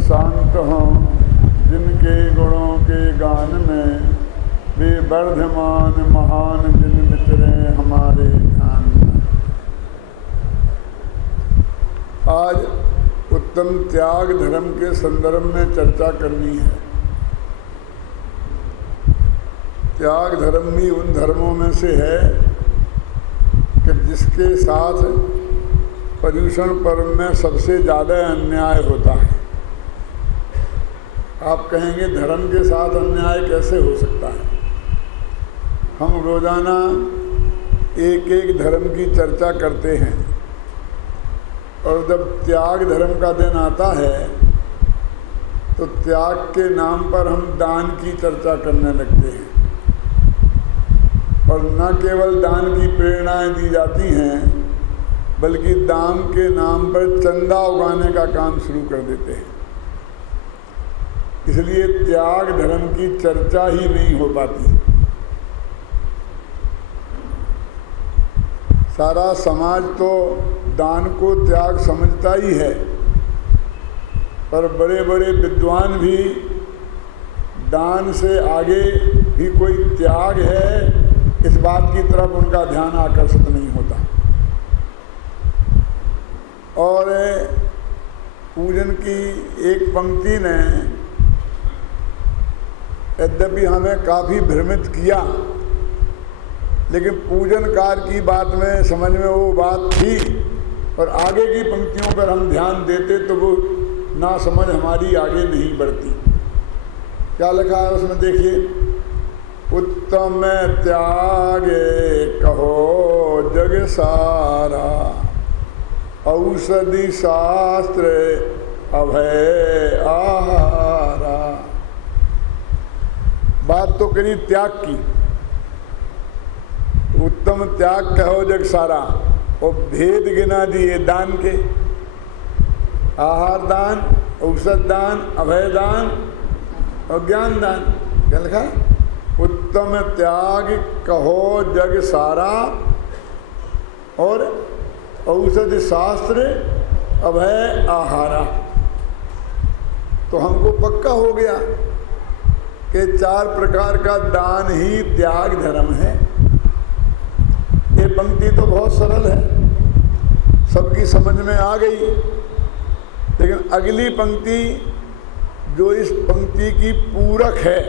शांत हों, जिनके गुणों के गान में वे वर्धमान महान जिन विचरे हमारे ध्यान में। आज उत्तम त्याग धर्म के संदर्भ में चर्चा करनी है। त्याग धर्म भी उन धर्मों में से है कि जिसके साथ पर्युषण पर्व में सबसे ज़्यादा अन्याय होता है। आप कहेंगे धर्म के साथ अन्याय कैसे हो सकता है? हम रोज़ाना एक एक धर्म की चर्चा करते हैं और जब त्याग धर्म का दिन आता है तो त्याग के नाम पर हम दान की चर्चा करने लगते हैं और न केवल दान की प्रेरणाएं दी जाती हैं बल्कि दान के नाम पर चंदा उगाने का काम शुरू कर देते हैं। इसलिए त्याग धर्म की चर्चा ही नहीं हो पाती। सारा समाज तो दान को त्याग समझता ही है, पर बड़े बड़े विद्वान भी दान से आगे भी कोई त्याग है इस बात की तरफ उनका ध्यान आकर्षित नहीं होता। और पूजन की एक पंक्ति ने यद्यपि हमें काफ़ी भ्रमित किया, लेकिन पूजन कार्य की बात में समझ में वो बात थी और आगे की पंक्तियों पर हम ध्यान देते तो वो ना समझ हमारी आगे नहीं बढ़ती। क्या लिखा है उसमें देखिए, उत्तम त्यागे कहो जग सारा, औषधि शास्त्र अभय आहारा। बात तो करी त्याग की, उत्तम त्याग कहो जग सारा, और भेद गिना दिए दान के, आहार दान, औषध दान, अभय दान और ज्ञान दान। क्या लिखा? उत्तम त्याग कहो जग सारा और औषध शास्त्र अभय आहारा। तो हमको पक्का हो गया कि 4 प्रकार का दान ही त्याग धर्म है। ये पंक्ति तो बहुत सरल है, सबकी समझ में आ गई, लेकिन अगली पंक्ति जो इस पंक्ति की पूरक है,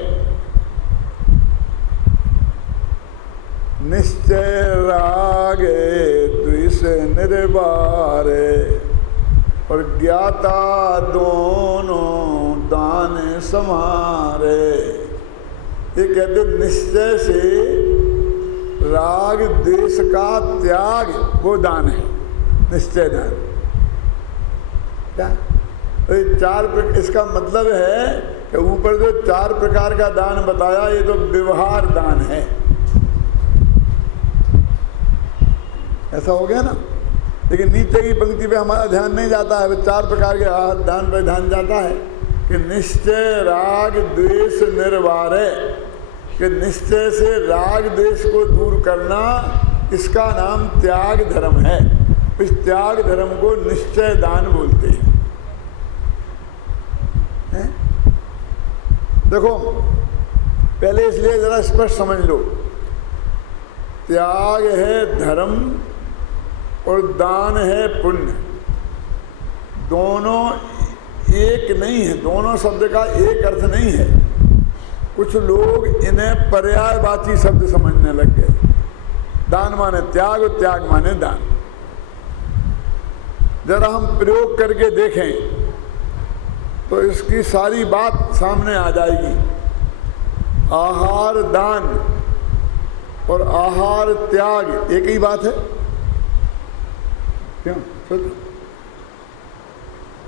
निश्चय रागे द्वेष निर्वारे और ज्ञाता दोनों दान समारे। ये कहते निश्चय से राग द्वेष का त्याग वो दान है, निश्चय दान। क्या तो 4 इसका मतलब है कि ऊपर जो 4 प्रकार का दान बताया ये तो व्यवहार दान है। ऐसा हो गया ना। लेकिन नीचे की पंक्ति पे हमारा ध्यान नहीं जाता है, 4 प्रकार के दान पे ध्यान जाता है कि निश्चय राग द्वेष निर्वारे, कि निश्चय से राग द्वेष को दूर करना, इसका नाम त्याग धर्म है। इस त्याग धर्म को निश्चय दान बोलते हैं। देखो पहले इसलिए जरा स्पष्ट समझ लो, त्याग है धर्म और दान है पुण्य, दोनों एक नहीं है, दोनों शब्द का एक अर्थ नहीं है। कुछ लोग इन्हें पर्यायवाची शब्द समझने लग गए। दान माने त्याग और त्याग माने दान। जरा हम प्रयोग करके देखें तो इसकी सारी बात सामने आ जाएगी। आहार दान और आहार त्याग एक ही बात है क्यों?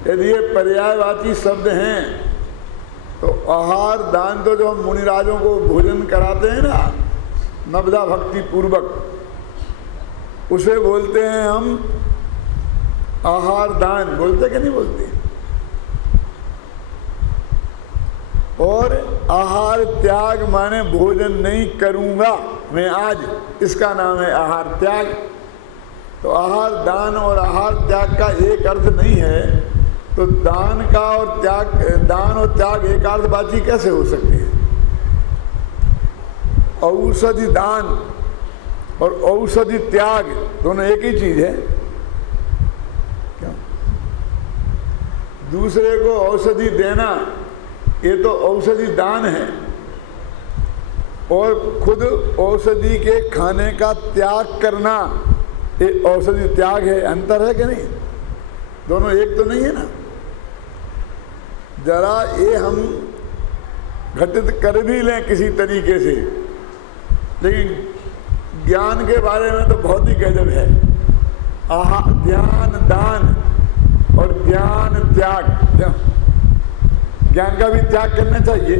यदि ये पर्यायवाची शब्द हैं तो आहार दान तो जो हम मुनिराजों को भोजन कराते हैं ना नवदा भक्ति पूर्वक, उसे बोलते हैं हम आहार दान। बोलते कि नहीं बोलते? और आहार त्याग माने भोजन नहीं करूंगा मैं आज, इसका नाम है आहार त्याग। तो आहार दान और आहार त्याग का एक अर्थ नहीं है तो दान का और त्याग, दान और त्याग एकार्थवाची कैसे हो सकते हैं? औषधि दान और औषधि त्याग दोनों एक ही चीज है क्या? दूसरे को औषधि देना ये तो औषधि दान है, और खुद औषधि के खाने का त्याग करना ये औषधि त्याग है। अंतर है कि नहीं? दोनों एक तो नहीं है ना। जरा ये हम घटित कर भी लें किसी तरीके से, लेकिन ज्ञान के बारे में तो बहुत ही गजब है। ज्ञान दान और ज्ञान त्याग, ज्ञान का भी त्याग करना चाहिए।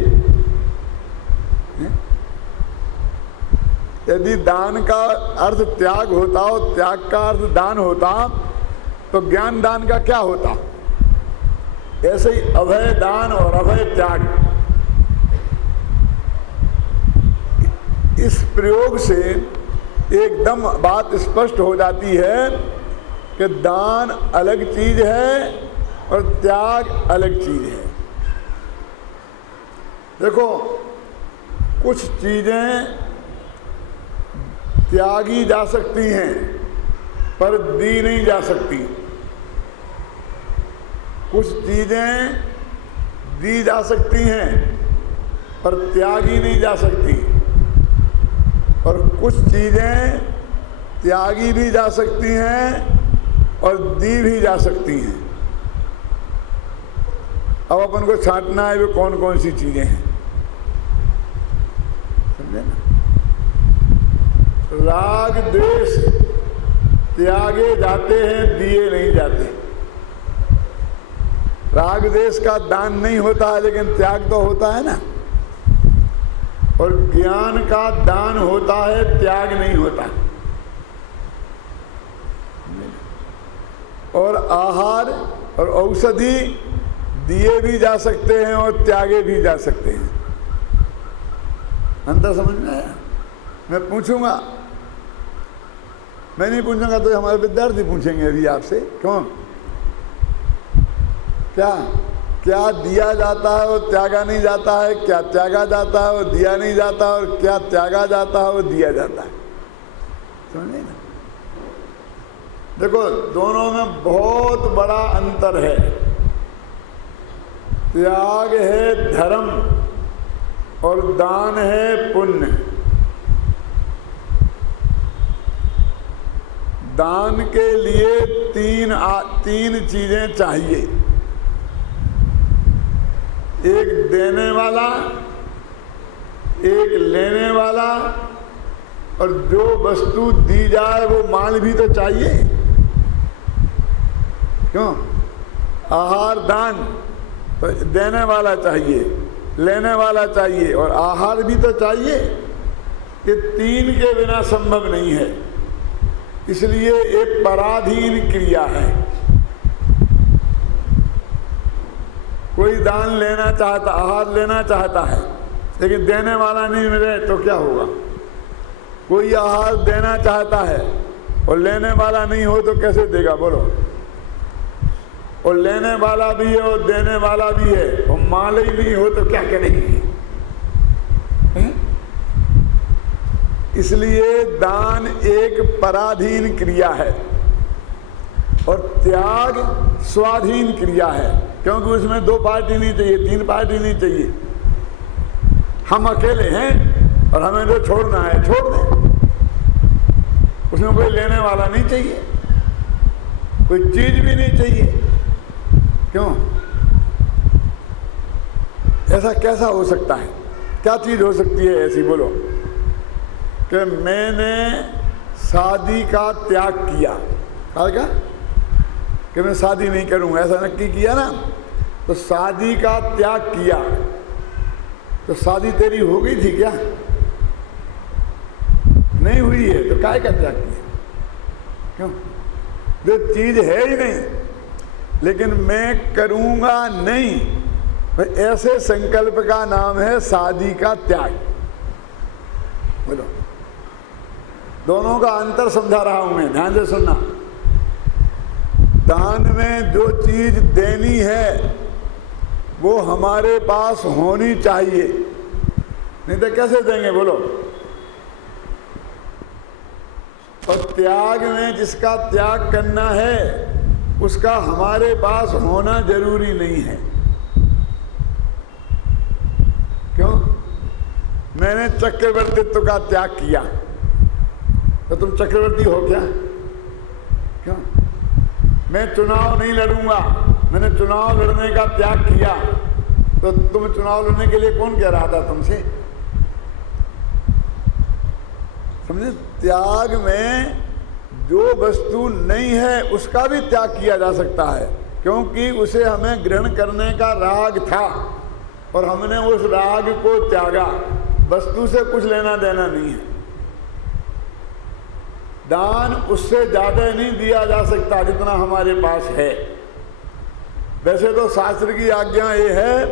यदि दान का अर्थ त्याग होता और त्याग का अर्थ दान होता तो ज्ञान दान का क्या होता? ऐसे ही अभय दान और अभय त्याग, इस प्रयोग से एकदम बात स्पष्ट हो जाती है कि दान अलग चीज है और त्याग अलग चीज है। देखो, कुछ चीजें त्यागी जा सकती हैं पर दी नहीं जा सकती, कुछ चीजें दी जा सकती हैं पर त्यागी नहीं जा सकती, और कुछ चीजें त्यागी भी जा सकती हैं और दी भी जा सकती हैं। अब अपन को छांटना है वो कौन कौन सी चीजें हैं, समझे ना? राग द्वेष त्यागे जाते हैं, दिए नहीं जाते। राग द्वेष का दान नहीं होता है लेकिन त्याग तो होता है ना, और ज्ञान का दान होता है, त्याग नहीं होता। और आहार और औषधि दिए भी जा सकते हैं और त्यागे भी जा सकते हैं। अंतर समझ में आया? मैं पूछूंगा, मैं नहीं पूछूंगा तो हमारे विद्यार्थी पूछेंगे अभी आपसे। कौन क्या क्या दिया जाता है और त्यागा नहीं जाता है, क्या त्यागा जाता है और दिया नहीं जाता, और क्या त्यागा जाता है और दिया जाता है? समझे ना? देखो, दोनों में बहुत बड़ा अंतर है। त्याग है धर्म और दान है पुण्य। दान के लिए तीन चीजें चाहिए। एक देने वाला, एक लेने वाला, और जो वस्तु दी जाए वो माल भी तो चाहिए। क्यों? आहार दान तो देने वाला चाहिए, लेने वाला चाहिए और आहार भी तो चाहिए। ये तीन के बिना संभव नहीं है। इसलिए एक पराधीन क्रिया है। कोई दान लेना चाहता, आहार लेना चाहता है, लेकिन देने वाला नहीं मिले तो क्या होगा? कोई आहार देना चाहता है और लेने वाला नहीं हो तो कैसे देगा? बोलो। और लेने वाला भी है और देने वाला भी है और माल ही नहीं हो तो क्या करेंगे? इसलिए दान एक पराधीन क्रिया है और त्याग स्वाधीन क्रिया है, क्योंकि उसमें दो पार्टी नहीं चाहिए, तीन पार्टी नहीं चाहिए। हम अकेले हैं और हमें जो छोड़ना है छोड़ दें। उसमें कोई लेने वाला नहीं चाहिए, कोई चीज भी नहीं चाहिए। क्यों? ऐसा कैसा हो सकता है? क्या चीज हो सकती है ऐसी? बोलो। कि मैंने शादी का त्याग किया, क्या? कि मैं शादी नहीं करूंगा, ऐसा नक्की किया ना, तो शादी का त्याग किया तो शादी तेरी हो गई थी क्या? नहीं हुई है, तो काय का त्याग किया? क्यों? जो चीज है ही नहीं, लेकिन मैं करूंगा नहीं, तो ऐसे संकल्प का नाम है शादी का त्याग। बोलो। दोनों का अंतर समझा रहा हूं मैं, ध्यान से सुनना। दान में जो चीज देनी है वो हमारे पास होनी चाहिए, नहीं तो कैसे देंगे बोलो। और त्याग में जिसका त्याग करना है उसका हमारे पास होना जरूरी नहीं है। क्यों? मैंने चक्रवर्तित्व का त्याग किया तो तुम चक्रवर्ती हो क्या? क्यों? मैं चुनाव नहीं लड़ूंगा, मैंने चुनाव लड़ने का त्याग किया तो तुम चुनाव लड़ने के लिए कौन कह रहा था तुमसे? समझे? त्याग में जो वस्तु नहीं है उसका भी त्याग किया जा सकता है, क्योंकि उसे हमें ग्रहण करने का राग था और हमने उस राग को त्यागा। वस्तु से कुछ लेना देना नहीं है। दान उससे ज्यादा नहीं दिया जा सकता जितना हमारे पास है। वैसे तो शास्त्र की आज्ञा ये है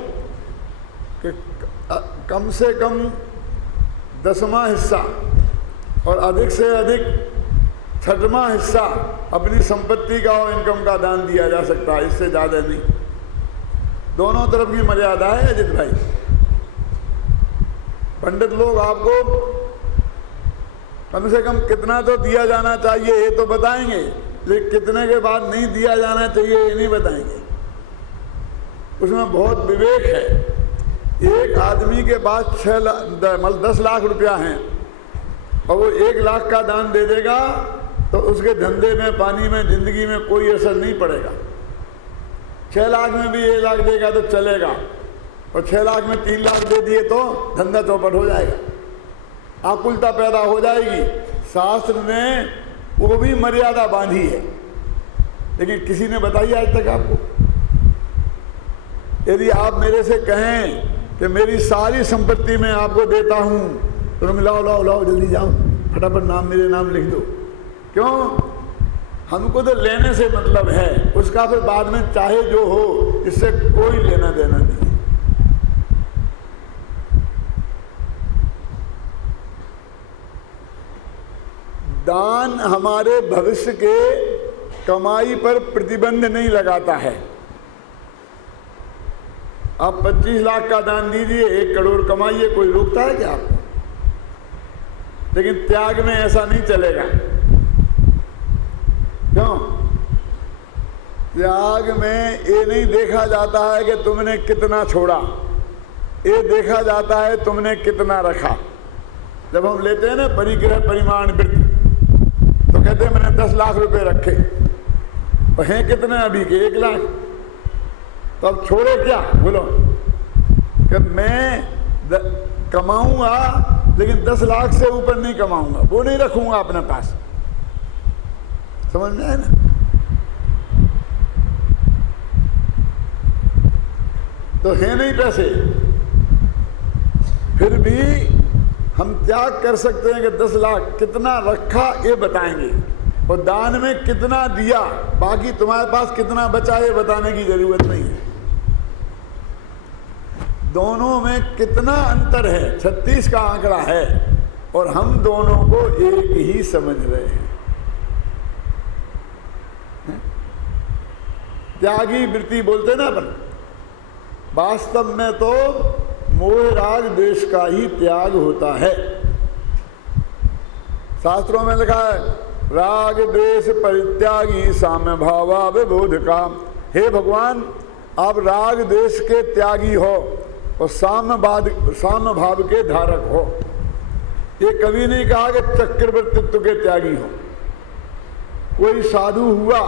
कि कम से कम 10वां हिस्सा और अधिक से अधिक 6वां हिस्सा अपनी संपत्ति का और इनकम का दान दिया जा सकता है, इससे ज्यादा नहीं। दोनों तरफ की मर्यादा है अजित भाई। पंडित लोग आपको कम से कम कितना तो दिया जाना चाहिए ये तो बताएंगे, लेकिन कितने के बाद नहीं दिया जाना चाहिए ये नहीं बताएंगे। उसमें बहुत विवेक है। एक आदमी के पास 10 लाख रुपया है और वो 1 लाख का दान दे देगा तो उसके धंधे में, पानी में, जिंदगी में कोई असर नहीं पड़ेगा। 6 लाख में भी 1 लाख देगा तो चलेगा, और 6 लाख में 3 लाख दे दिए तो धंधा चौपट हो जाएगा, आकुलता पैदा हो जाएगी। शास्त्र ने वो भी मर्यादा बांधी है, लेकिन किसी ने बताई आज तक आपको? यदि आप मेरे से कहें कि मेरी सारी संपत्ति मैं आपको देता हूं तो तुम लाओ लाओ लाओ जल्दी जाओ फटाफट नाम मेरे नाम लिख दो। क्यों? हमको तो लेने से मतलब है, उसका फिर बाद में चाहे जो हो इससे कोई लेना देना नहीं। दान हमारे भविष्य के कमाई पर प्रतिबंध नहीं लगाता है। आप 25 लाख का दान दीजिए, 1 करोड़ कमाइए, कोई रोकता है क्या आपको? लेकिन त्याग में ऐसा नहीं चलेगा। क्यों? त्याग में ये नहीं देखा जाता है कि तुमने कितना छोड़ा, ये देखा जाता है तुमने कितना रखा। जब हम लेते हैं ना परिग्रह परिमाण वृत्ति, तो कहते हैं मैंने 10 लाख रुपए रखे और हैं कितने अभी के? 1 लाख। तो अब छोड़े क्या? बोलो कि मैं कमाऊंगा लेकिन 10 लाख से ऊपर नहीं कमाऊंगा, वो नहीं रखूंगा अपने पास। समझ में आया ना? तो है नहीं पैसे, फिर भी हम त्याग कर सकते हैं कि 10 लाख कितना रखा ये बताएंगे, और दान में कितना दिया, बाकी तुम्हारे पास कितना बचा ये बताने की जरूरत नहीं है। दोनों में कितना अंतर है? 36 का आंकड़ा है और हम दोनों को एक ही समझ रहे हैं। त्यागी वृत्ति बोलते ना अपन, वास्तव में तो मोह राग द्वेष का ही त्याग होता है। शास्त्रों में लिखा है राग द्वेष परित्यागी साम्य भावा विबोध का। हे भगवान, आप राग द्वेष के त्यागी हो और साम्य भाव के धारक हो। ये कभी नहीं कहा कि चक्रवर्तित्व के त्यागी हो। कोई साधु हुआ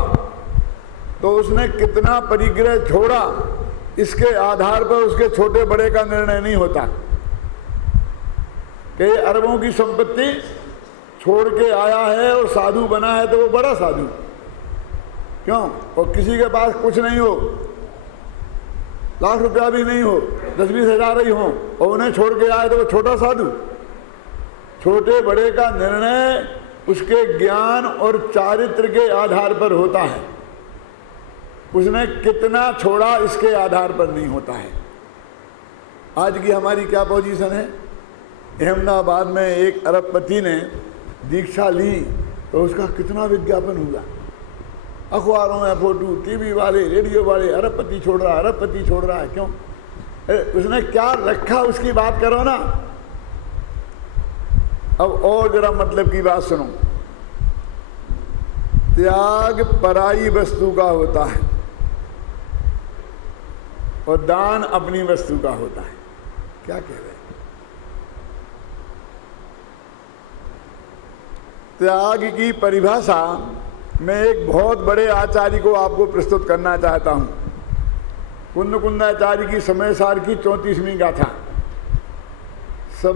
तो उसने कितना परिग्रह छोड़ा, इसके आधार पर उसके छोटे बड़े का निर्णय नहीं होता कि अरबों की संपत्ति छोड़ के आया है और साधु बना है तो वो बड़ा साधु। क्यों? और किसी के पास कुछ नहीं हो, लाख रुपया भी नहीं हो, 10-20 हजार ही हो और उन्हें छोड़ के आए तो वो छोटा साधु। छोटे बड़े का निर्णय उसके ज्ञान और चारित्र के आधार पर होता है, उसने कितना छोड़ा इसके आधार पर नहीं होता है। आज की हमारी क्या पोजीशन है? अहमदाबाद में एक अरबपति ने दीक्षा ली तो उसका कितना विज्ञापन हुआ। अखबारों में फोटो, टीवी वाले, रेडियो वाले, अरबपति छोड़ रहा है, अरबपति छोड़ रहा है। क्यों? उसने क्या रखा उसकी बात करो ना। अब और जरा मतलब की बात सुनो। त्याग पराई वस्तु का होता है और दान अपनी वस्तु का होता है। क्या कह रहे हैं? त्याग की परिभाषा मैं एक बहुत बड़े आचार्य को आपको प्रस्तुत करना चाहता हूं। कुंद कुंदाचार्य की समय सार की 34वीं गाथा। सब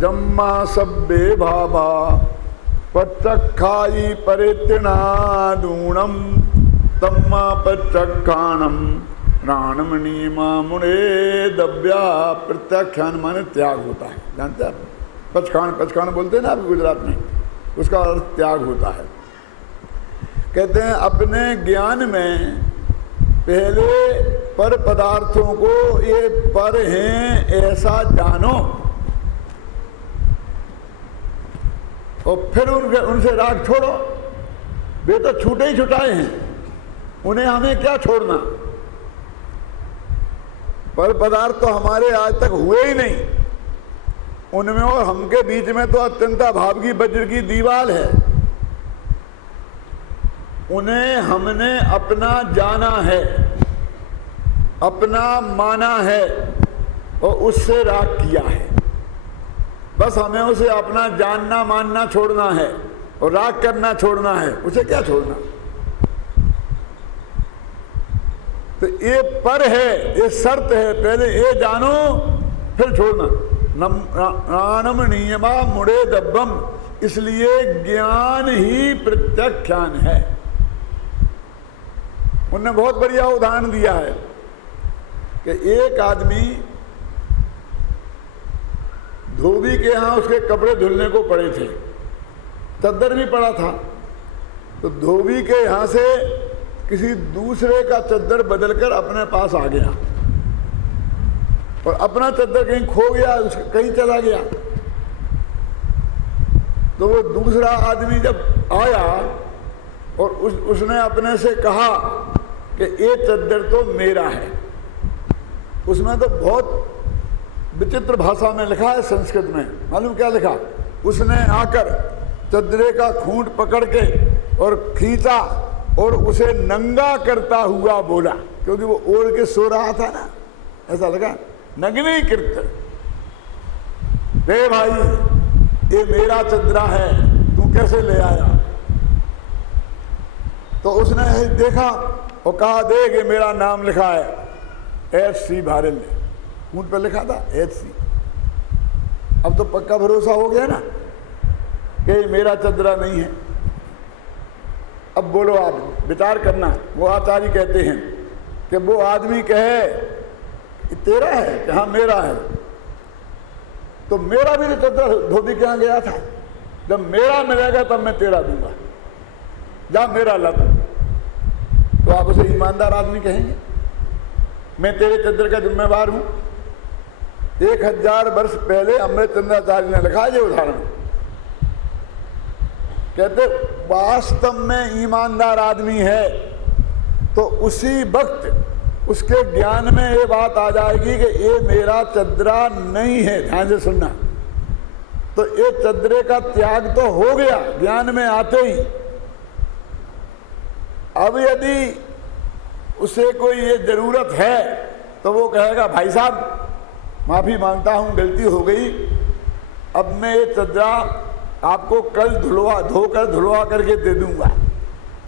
जम्मा सब्बे भाभा पचखाई परित्यनादूणम तम्मा पचखाणम प्राणमणिमा मुड़े दब्या। प्रत्याख्यान माने त्याग होता है, जानते हैं? पचखान, पचखान बोलते हैं ना आप गुजरात में, उसका अर्थ त्याग होता है। कहते हैं अपने ज्ञान में पहले पर पदार्थों को ये पर हैं ऐसा जानो और फिर उनसे राग छोड़ो। वे तो छूटे ही छुटाए हैं, उन्हें हमें क्या छोड़ना। पर पदार्थ तो हमारे आज तक हुए ही नहीं, उनमें और हमके बीच में तो अत्यंता भाव की वज्र की दीवार है। उन्हें हमने अपना जाना है, अपना माना है और उससे राग किया है। बस हमें उसे अपना जानना मानना छोड़ना है और राग करना छोड़ना है। उसे क्या छोड़ना? तो ये पर है, ये शर्त है, पहले ये जानो फिर छोड़ना। नानम नियमा मुड़े दब्बम, इसलिए ज्ञान ही प्रत्याख्यान है। उन्होंने बहुत बढ़िया उदाहरण दिया है कि एक आदमी धोबी के यहाँ उसके कपड़े धुलने को पड़े थे, चद्दर भी पड़ा था, तो धोबी के यहाँ से किसी दूसरे का चद्दर बदलकर अपने पास आ गया और अपना चद्दर कहीं खो गया, कहीं चला गया। तो वो दूसरा आदमी जब आया और उसने अपने से कहा कि ये चद्दर तो मेरा है, उसमें तो बहुत विचित्र भाषा में लिखा है संस्कृत में। मालूम क्या लिखा? उसने आकर चद्दरे का खूंट पकड़ के और खींचा और उसे नंगा करता हुआ बोला, क्योंकि वो ओढ़ के सो रहा था ना, ऐसा लगा नग्नी कृत। रे भाई, ये मेरा चद्दरा है, तू कैसे ले आया? तो उसने देखा और कहा देख ये मेरा नाम लिखा है H.C. भारेल ने, खूंट पर लिखा था H.C. अब तो पक्का भरोसा हो गया ना कि मेरा चद्दरा नहीं है। अब बोलो आप विचार करना। वो आचार्य कहते हैं कि वो आदमी कहे तेरा है कि हाँ मेरा है, तो मेरा भी तो चद्दर धोबी के यहाँ गया था, जब मेरा मिलेगा तब मैं तेरा दूंगा, जा मेरा ला। तो आप उसे ईमानदार आदमी कहेंगे? मैं तेरे चद्दर का जिम्मेवार हूं। 1000 वर्ष पहले अमृतचंद्राचार्य ने लिखा है ये उदाहरण। कहते वास्तव में ईमानदार आदमी है तो उसी वक्त उसके ज्ञान में ये बात आ जाएगी कि ये मेरा चद्दरा नहीं है। ध्यान से सुनना। तो ये चद्दरे का त्याग तो हो गया ज्ञान में आते ही। अब यदि उसे कोई ये जरूरत है तो वो कहेगा भाई साहब माफी मांगता हूं, गलती हो गई, अब मैं ये चद्दरा आपको कल धोकर धुलवा करके दे दूंगा।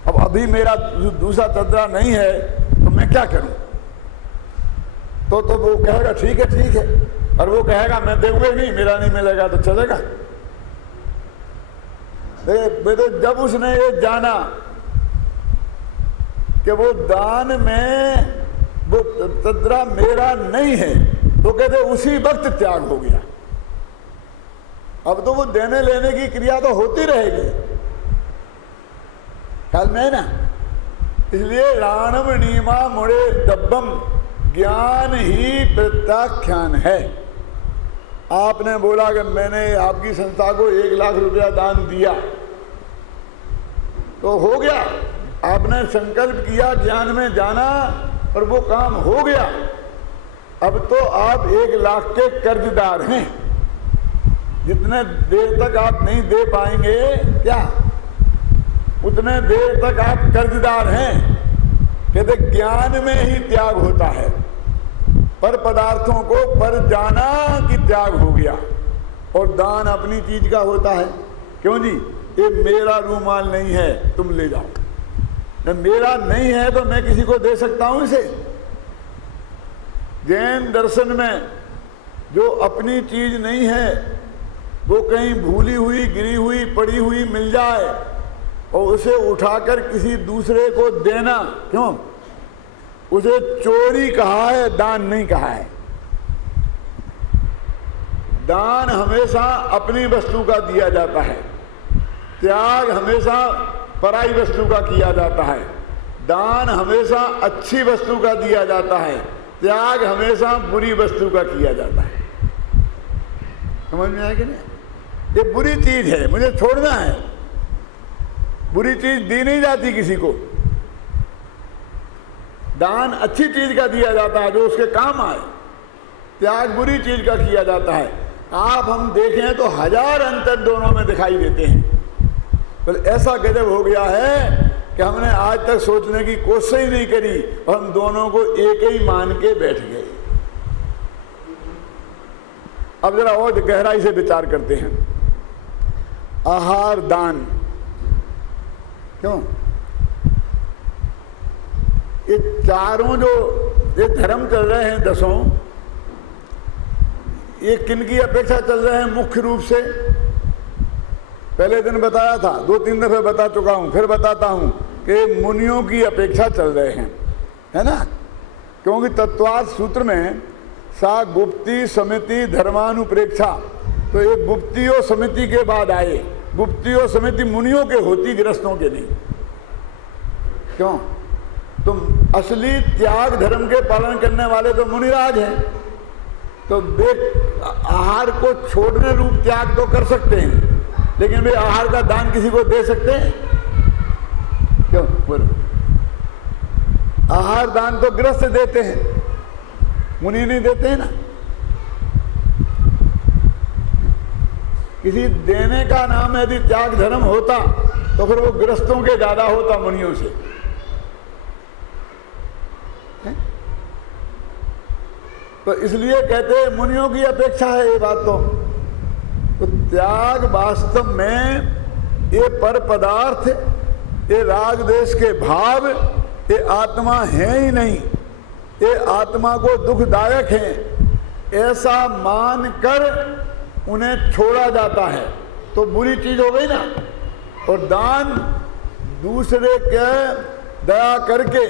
अब अभी मेरा दूसरा चद्दरा नहीं है तो मैं क्या करूं? तो वो कहेगा ठीक है, और वो कहेगा मैं दूंगा ही नहीं, मेरा नहीं मिलेगा तो चलेगा। तो जब उसने ये जाना कि वो दान में वो चद्दरा मेरा नहीं है, तो कहते उसी वक्त त्याग हो गया। अब तो वो देने लेने की क्रिया तो होती रहेगी, ख्याल में है ना। इसलिए राणम नीमा मुड़े दब्बम, ज्ञान ही प्रत्याख्यान है। आपने बोला कि मैंने आपकी संस्था को 1 लाख रुपया दान दिया तो हो गया, आपने संकल्प किया ज्ञान में जाना और वो काम हो गया। अब तो आप 1 लाख के कर्जदार हैं। जितने देर तक आप नहीं दे पाएंगे क्या, उतने देर तक आप कर्जदार हैं। कहते ज्ञान में ही त्याग होता है। पर पदार्थों को पर जाना कि त्याग हो गया। और दान अपनी चीज का होता है। क्यों जी, ये मेरा रूमाल नहीं है, तुम ले जाओ। जब मेरा नहीं है तो मैं किसी को दे सकता हूं इसे। जैन दर्शन में जो अपनी चीज नहीं है वो कहीं भूली हुई, गिरी हुई, पड़ी हुई मिल जाए और उसे उठाकर किसी दूसरे को देना, क्यों, उसे चोरी कहा है, दान नहीं कहा है। दान हमेशा अपनी वस्तु का दिया जाता है, त्याग हमेशा पराई वस्तु का किया जाता है। दान हमेशा अच्छी वस्तु का दिया जाता है, त्याग हमेशा बुरी वस्तु का किया जाता है। समझ में आया कि नहीं? ये बुरी चीज है, मुझे छोड़ना है। बुरी चीज दी नहीं जाती किसी को। दान अच्छी चीज का दिया जाता है जो उसके काम आए, त्याग बुरी चीज का किया जाता है। आप हम देखें तो 1000 अंतर दोनों में दिखाई देते हैं। तो ऐसा गजब हो गया है कि हमने आज तक सोचने की कोशिश ही नहीं करी और हम दोनों को एक ही मान के बैठ गए। अब जरा और गहराई से विचार करते हैं। आहार दान, क्यों, ये चारों जो ये धर्म चल रहे हैं 10, ये किनकी अपेक्षा चल रहे हैं मुख्य रूप से? पहले दिन बताया था, 2-3 दफे बता चुका हूं, फिर बताता हूं कि मुनियों की अपेक्षा चल रहे हैं, है ना। क्योंकि तत्वार्थ सूत्र में सा गुप्ती समिति धर्मानुप्रेक्षा, तो ये गुप्ती और समिति के बाद आए। गुप्ती और समिति मुनियों के होती, गृहस्थों के नहीं। क्यों? तुम असली त्याग धर्म के पालन करने वाले तो मुनिराज हैं, तो वे आहार को छोड़ने रूप त्याग तो कर सकते हैं, लेकिन वे आहार का दान किसी को दे सकते हैं? क्यों बोलो? आहार दान तो गृहस्थ देते हैं, मुनि नहीं देते हैं ना। किसी देने का नाम यदि त्याग धर्म होता तो फिर वो गृहस्थों के ज्यादा होता मुनियों से। तो इसलिए कहते हैं मुनियों की अपेक्षा है ये बात। तो त्याग वास्तव में ये पर पदार्थ, ये राग देश के भाव, ये आत्मा है ही नहीं। ये आत्मा को दुखदायक है ऐसा मानकर उन्हें छोड़ा जाता है तो बुरी चीज हो गई ना। और दान दूसरे के दया करके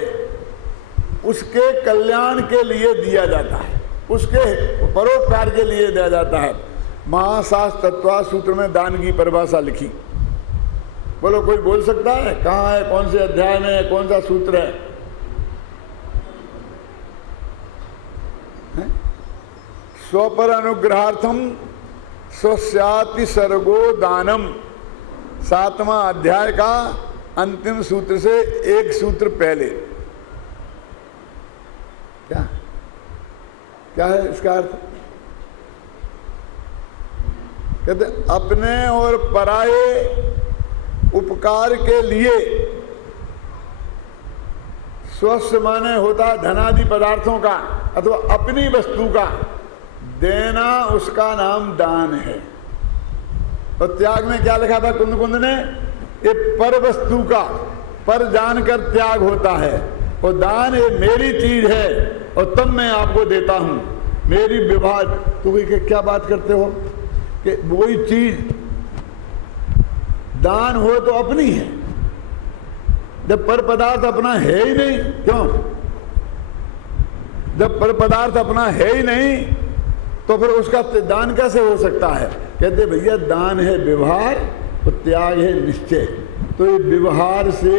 उसके कल्याण के लिए दिया जाता है, उसके परोपकार के लिए दिया जाता है। महाशास्त्र तत्वार्थ सूत्र में दान की परिभाषा लिखी। बोलो कोई बोल सकता है? कहाँ है, कौन से अध्याय में है, कौन सा सूत्र है? स्वपर अनुग्रहार्थम स्वस्याति सर्गो दानम, 7वां अध्याय का अंतिम सूत्र से एक सूत्र पहले। क्या है इसका अर्थ? कहते अपने और पराये उपकार के लिए, स्वस्थ माने होता धनादि पदार्थों का अथवा अपनी वस्तु का देना, उसका नाम दान है। और त्याग में क्या लिखा था कुंद कुंद ने? ये पर वस्तु का पर जानकर त्याग होता है। और दान ये मेरी चीज है और तब मैं आपको देता हूं, मेरी विभाग। तो क्या बात करते हो कि वही चीज दान हो तो अपनी है, जब पर पदार्थ अपना है ही नहीं। क्यों? जब पर पदार्थ अपना है ही नहीं तो फिर उसका दान कैसे हो सकता है? कहते भैया दान है व्यवहार और त्याग है निश्चय। तो ये व्यवहार से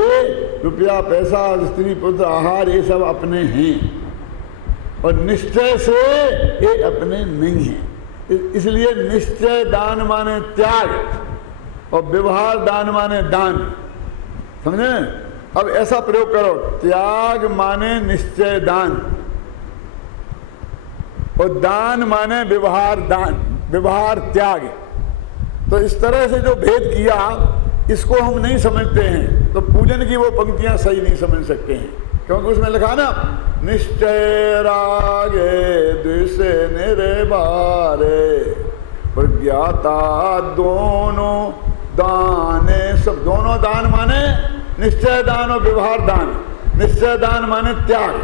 रुपया पैसा स्त्री पुत्र आहार ये सब अपने हैं और निश्चय से ये अपने नहीं हैं। इसलिए निश्चय दान माने त्याग और व्यवहार दान माने दान। समझे? अब ऐसा प्रयोग करो, त्याग माने निश्चय दान और दान माने व्यवहार दान, व्यवहार त्याग। तो इस तरह से जो भेद किया इसको हम नहीं समझते हैं, तो पूजन की वो पंक्तियां सही नहीं समझ सकते हैं, क्योंकि उसमें लिखा ना निश्चय रागे द्विषे निर्बारे प्रज्ञाता दोनों दाने सब। दोनों दान माने निश्चय दान और व्यवहार दान। निश्चय दान माने त्याग।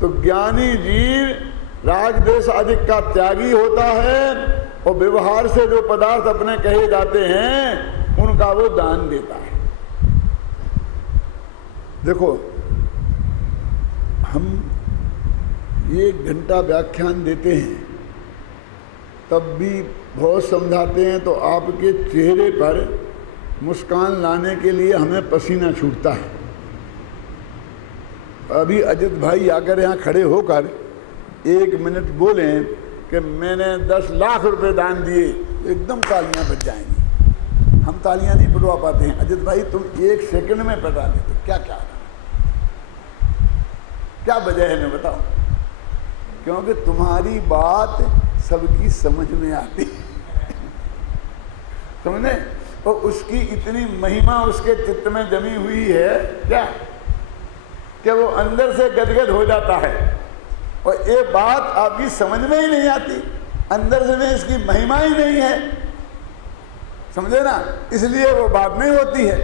तो ज्ञानी जीव राग द्वेष आदि का त्यागी होता है और व्यवहार से जो पदार्थ अपने कहे जाते हैं उनका वो दान देता है। देखो, हम 1 घंटा व्याख्यान देते हैं तब भी बहुत समझाते हैं, तो आपके चेहरे पर मुस्कान लाने के लिए हमें पसीना छूटता है। अभी अजित भाई आकर यहाँ खड़े होकर 1 मिनट बोलें कि मैंने 10 लाख रुपए दान दिए, एकदम तालियां बज जाएंगी। हम तालियां नहीं पटवा पाते हैं। अजित भाई तुम 1 सेकंड में पटा देते, क्या वजह है मैं बताओ? क्योंकि तुम्हारी बात सबकी समझ में आती समझे, और उसकी इतनी महिमा उसके चित्त में जमी हुई है क्या कि वो अंदर से गदगद हो जाता है। और ये बात आपकी समझ में ही नहीं आती, अंदर से में इसकी महिमा ही नहीं है, समझे ना, इसलिए वो बात नहीं होती है।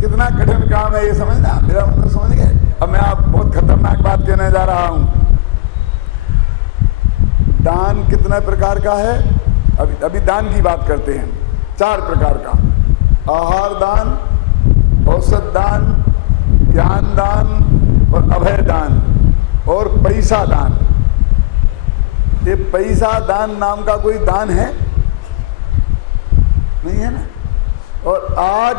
कितना कठिन काम है ये समझना, मेरा मतलब समझ गए। अब मैं आप बहुत खतरनाक बात कहने जा रहा हूं। दान कितने प्रकार का है? अभी दान की बात करते हैं। 4 प्रकार का, आहार दान, औषध दान, ज्ञान दान और अभय दान और पैसा दान। ये पैसा दान नाम का कोई दान है? नहीं है ना। और आज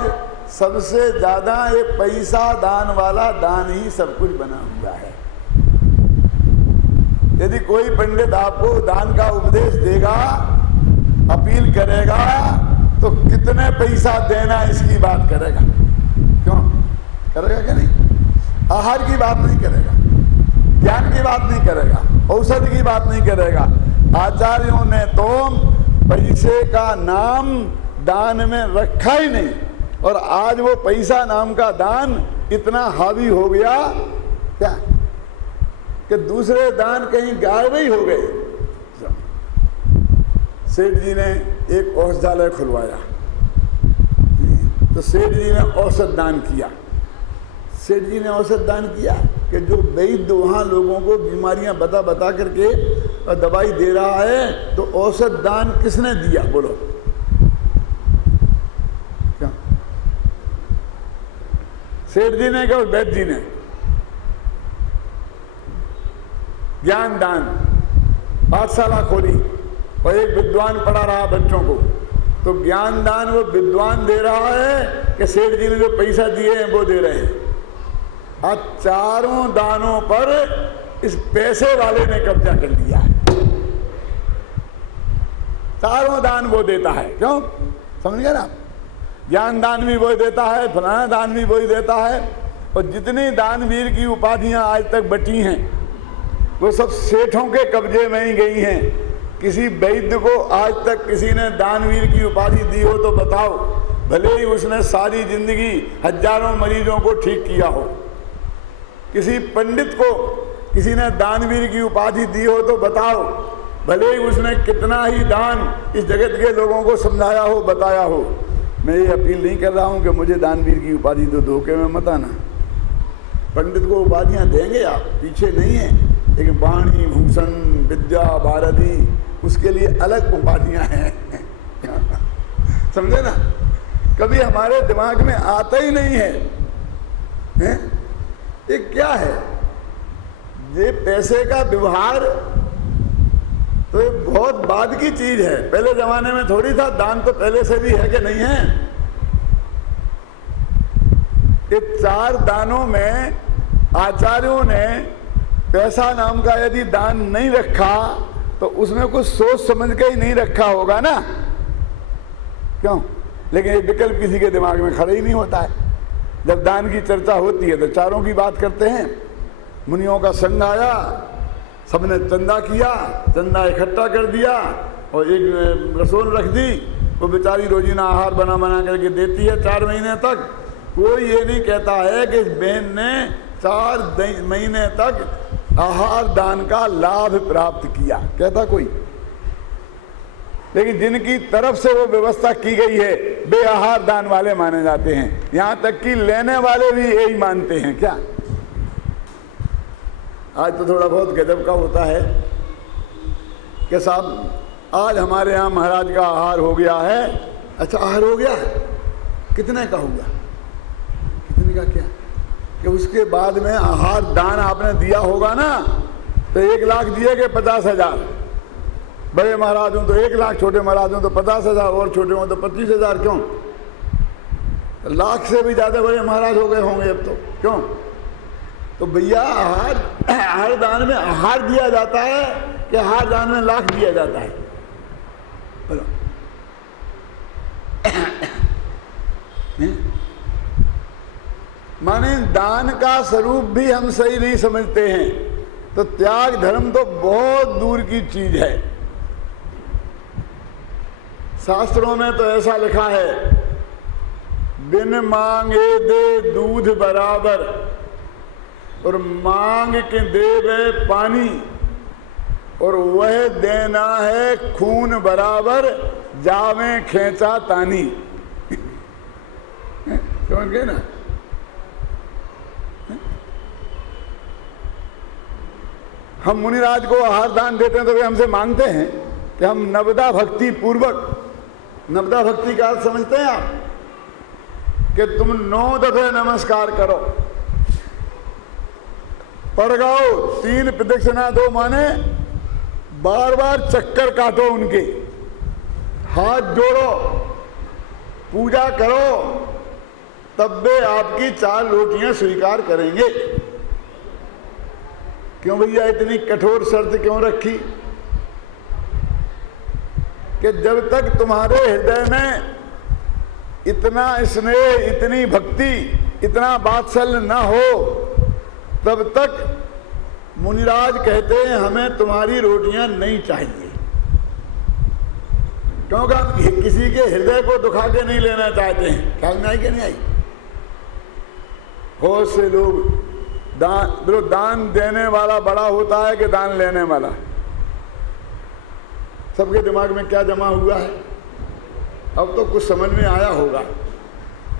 सबसे ज्यादा ये पैसा दान वाला दान ही सब कुछ बना हुआ है। यदि कोई पंडित आपको दान का उपदेश देगा, अपील करेगा, तो कितने पैसा देना इसकी बात करेगा। क्यों करेगा क्या? नहीं। आहार की बात नहीं करेगा, ज्ञान की बात नहीं करेगा, औषध की बात नहीं करेगा। आचार्यों ने तो पैसे का नाम दान में रखा ही नहीं, और आज वो पैसा नाम का दान इतना हावी हो गया क्या कि दूसरे दान कहीं गायब ही हो गए। सेठ जी ने एक औषधालय खुलवाया, तो सेठ जी ने औषध दान किया। सेठ जी ने औषध दान किया कि जो वैद्य वहाँ लोगों को बीमारियां बता बता करके दवाई दे रहा है, तो औषध दान किसने दिया बोलो? क्या? सेठ जी ने क्या? वैद्य जी ने। ज्ञान दान, पाठशाला खोली और एक विद्वान पढ़ा रहा बच्चों को, तो ज्ञान दान वो विद्वान दे रहा है कि सेठ जी ने जो पैसा दिए हैं वो दे रहे हैं। आज चारों दानों पर इस पैसे वाले ने कब्जा कर लिया है। चारों दान वो देता है, क्यों? समझ गए ना? ज्ञान दान भी वही देता है, फलाना दान भी वही देता है, और जितनी दानवीर की उपाधियां आज तक बची हैं वो सब सेठों के कब्जे में ही गई हैं। किसी वैद्य को आज तक किसी ने दानवीर की उपाधि दी हो तो बताओ, भले ही उसने सारी जिंदगी हजारों मरीजों को ठीक किया हो। किसी पंडित को किसी ने दानवीर की उपाधि दी हो तो बताओ, भले ही उसने कितना ही दान इस जगत के लोगों को समझाया हो, बताया हो। मैं ये अपील नहीं कर रहा हूँ कि मुझे दानवीर की उपाधि दो, धोखे में मत आना। पंडित को उपाधियाँ देंगे आप, पीछे नहीं है, लेकिन वाणी भूषण विद्या भारती उसके लिए अलग उपाधियाँ हैं समझे ना? कभी हमारे दिमाग में आता ही नहीं है, हैं? ये क्या है? ये पैसे का व्यवहार तो ये बहुत बाद की चीज है। पहले जमाने में थोड़ी था, दान तो पहले से भी है कि नहीं है? ये 4 दानों में आचार्यों ने पैसा नाम का यदि दान नहीं रखा तो उसमें कुछ सोच समझ के ही नहीं रखा होगा ना, क्यों? लेकिन ये विकल्प किसी के दिमाग में खड़ा ही नहीं होता है। जब दान की चर्चा होती है तो चारों की बात करते हैं। मुनियों का संग आया, सबने चंदा किया, चंदा इकट्ठा कर दिया और एक रसोई रख दी। वो बेचारी रोजीना आहार बना बना करके देती है 4 महीने तक। कोई ये नहीं कहता है कि इस बहन ने 4 महीने तक आहार दान का लाभ प्राप्त किया, कहता कोई। लेकिन जिनकी तरफ से वो व्यवस्था की गई है वे आहार दान वाले माने जाते हैं। यहां तक कि लेने वाले भी यही मानते हैं। क्या आज तो थोड़ा बहुत गजब का होता है कि साहब आज हमारे यहाँ महाराज का आहार हो गया है। अच्छा आहार हो गया, कितने का हुआ, कितने का क्या, कि उसके बाद में आहार दान आपने दिया होगा ना, तो 1 लाख दिए कि 50,000। बड़े महाराज हों तो 1 लाख, छोटे महाराज हों तो 50,000 और छोटे हों तो 25,000। क्यों? लाख से भी ज़्यादा बड़े महाराज हो गए होंगे अब तो। क्यों? तो भैया आहार दान में आहार दिया जाता है कि आहार दान में लाख दिया जाता है? बोलो। माने दान का स्वरूप भी हम सही नहीं समझते हैं, तो त्याग धर्म तो बहुत दूर की चीज है। शास्त्रों में तो ऐसा लिखा है, बिन मांगे दे दूध बराबर और मांग के देवे पानी, और वह देना है खून बराबर जावे खेचा तानी। समझ गए ना? हम मुनिराज को आहार दान देते हैं तो वे हमसे मांगते हैं कि हम नवदा भक्ति पूर्वक, नवदा भक्ति का अर्थ समझते हैं आप, कि तुम 9 दफे नमस्कार करो, पढ़ गाओ, 3 प्रदक्षिणा दो, माने बार बार चक्कर काटो उनके, हाथ जोड़ो, पूजा करो, तब वे आपकी 4 रोटियां स्वीकार करेंगे। क्यों भैया इतनी कठोर शर्त क्यों रखी? कि जब तक तुम्हारे हृदय में इतना स्नेह, इतनी भक्ति, इतना वात्सल्य न हो, तब तक मुनिराज कहते हैं हमें तुम्हारी रोटियां नहीं चाहिए। क्योंकि हम किसी के हृदय को दुखा के नहीं लेना चाहते हैं। ख्याल में आई कि नहीं आई? बहुत से लोग दान देने वाला बड़ा होता है कि दान लेने वाला? सबके दिमाग में क्या जमा हुआ है? अब तो कुछ समझ में आया होगा।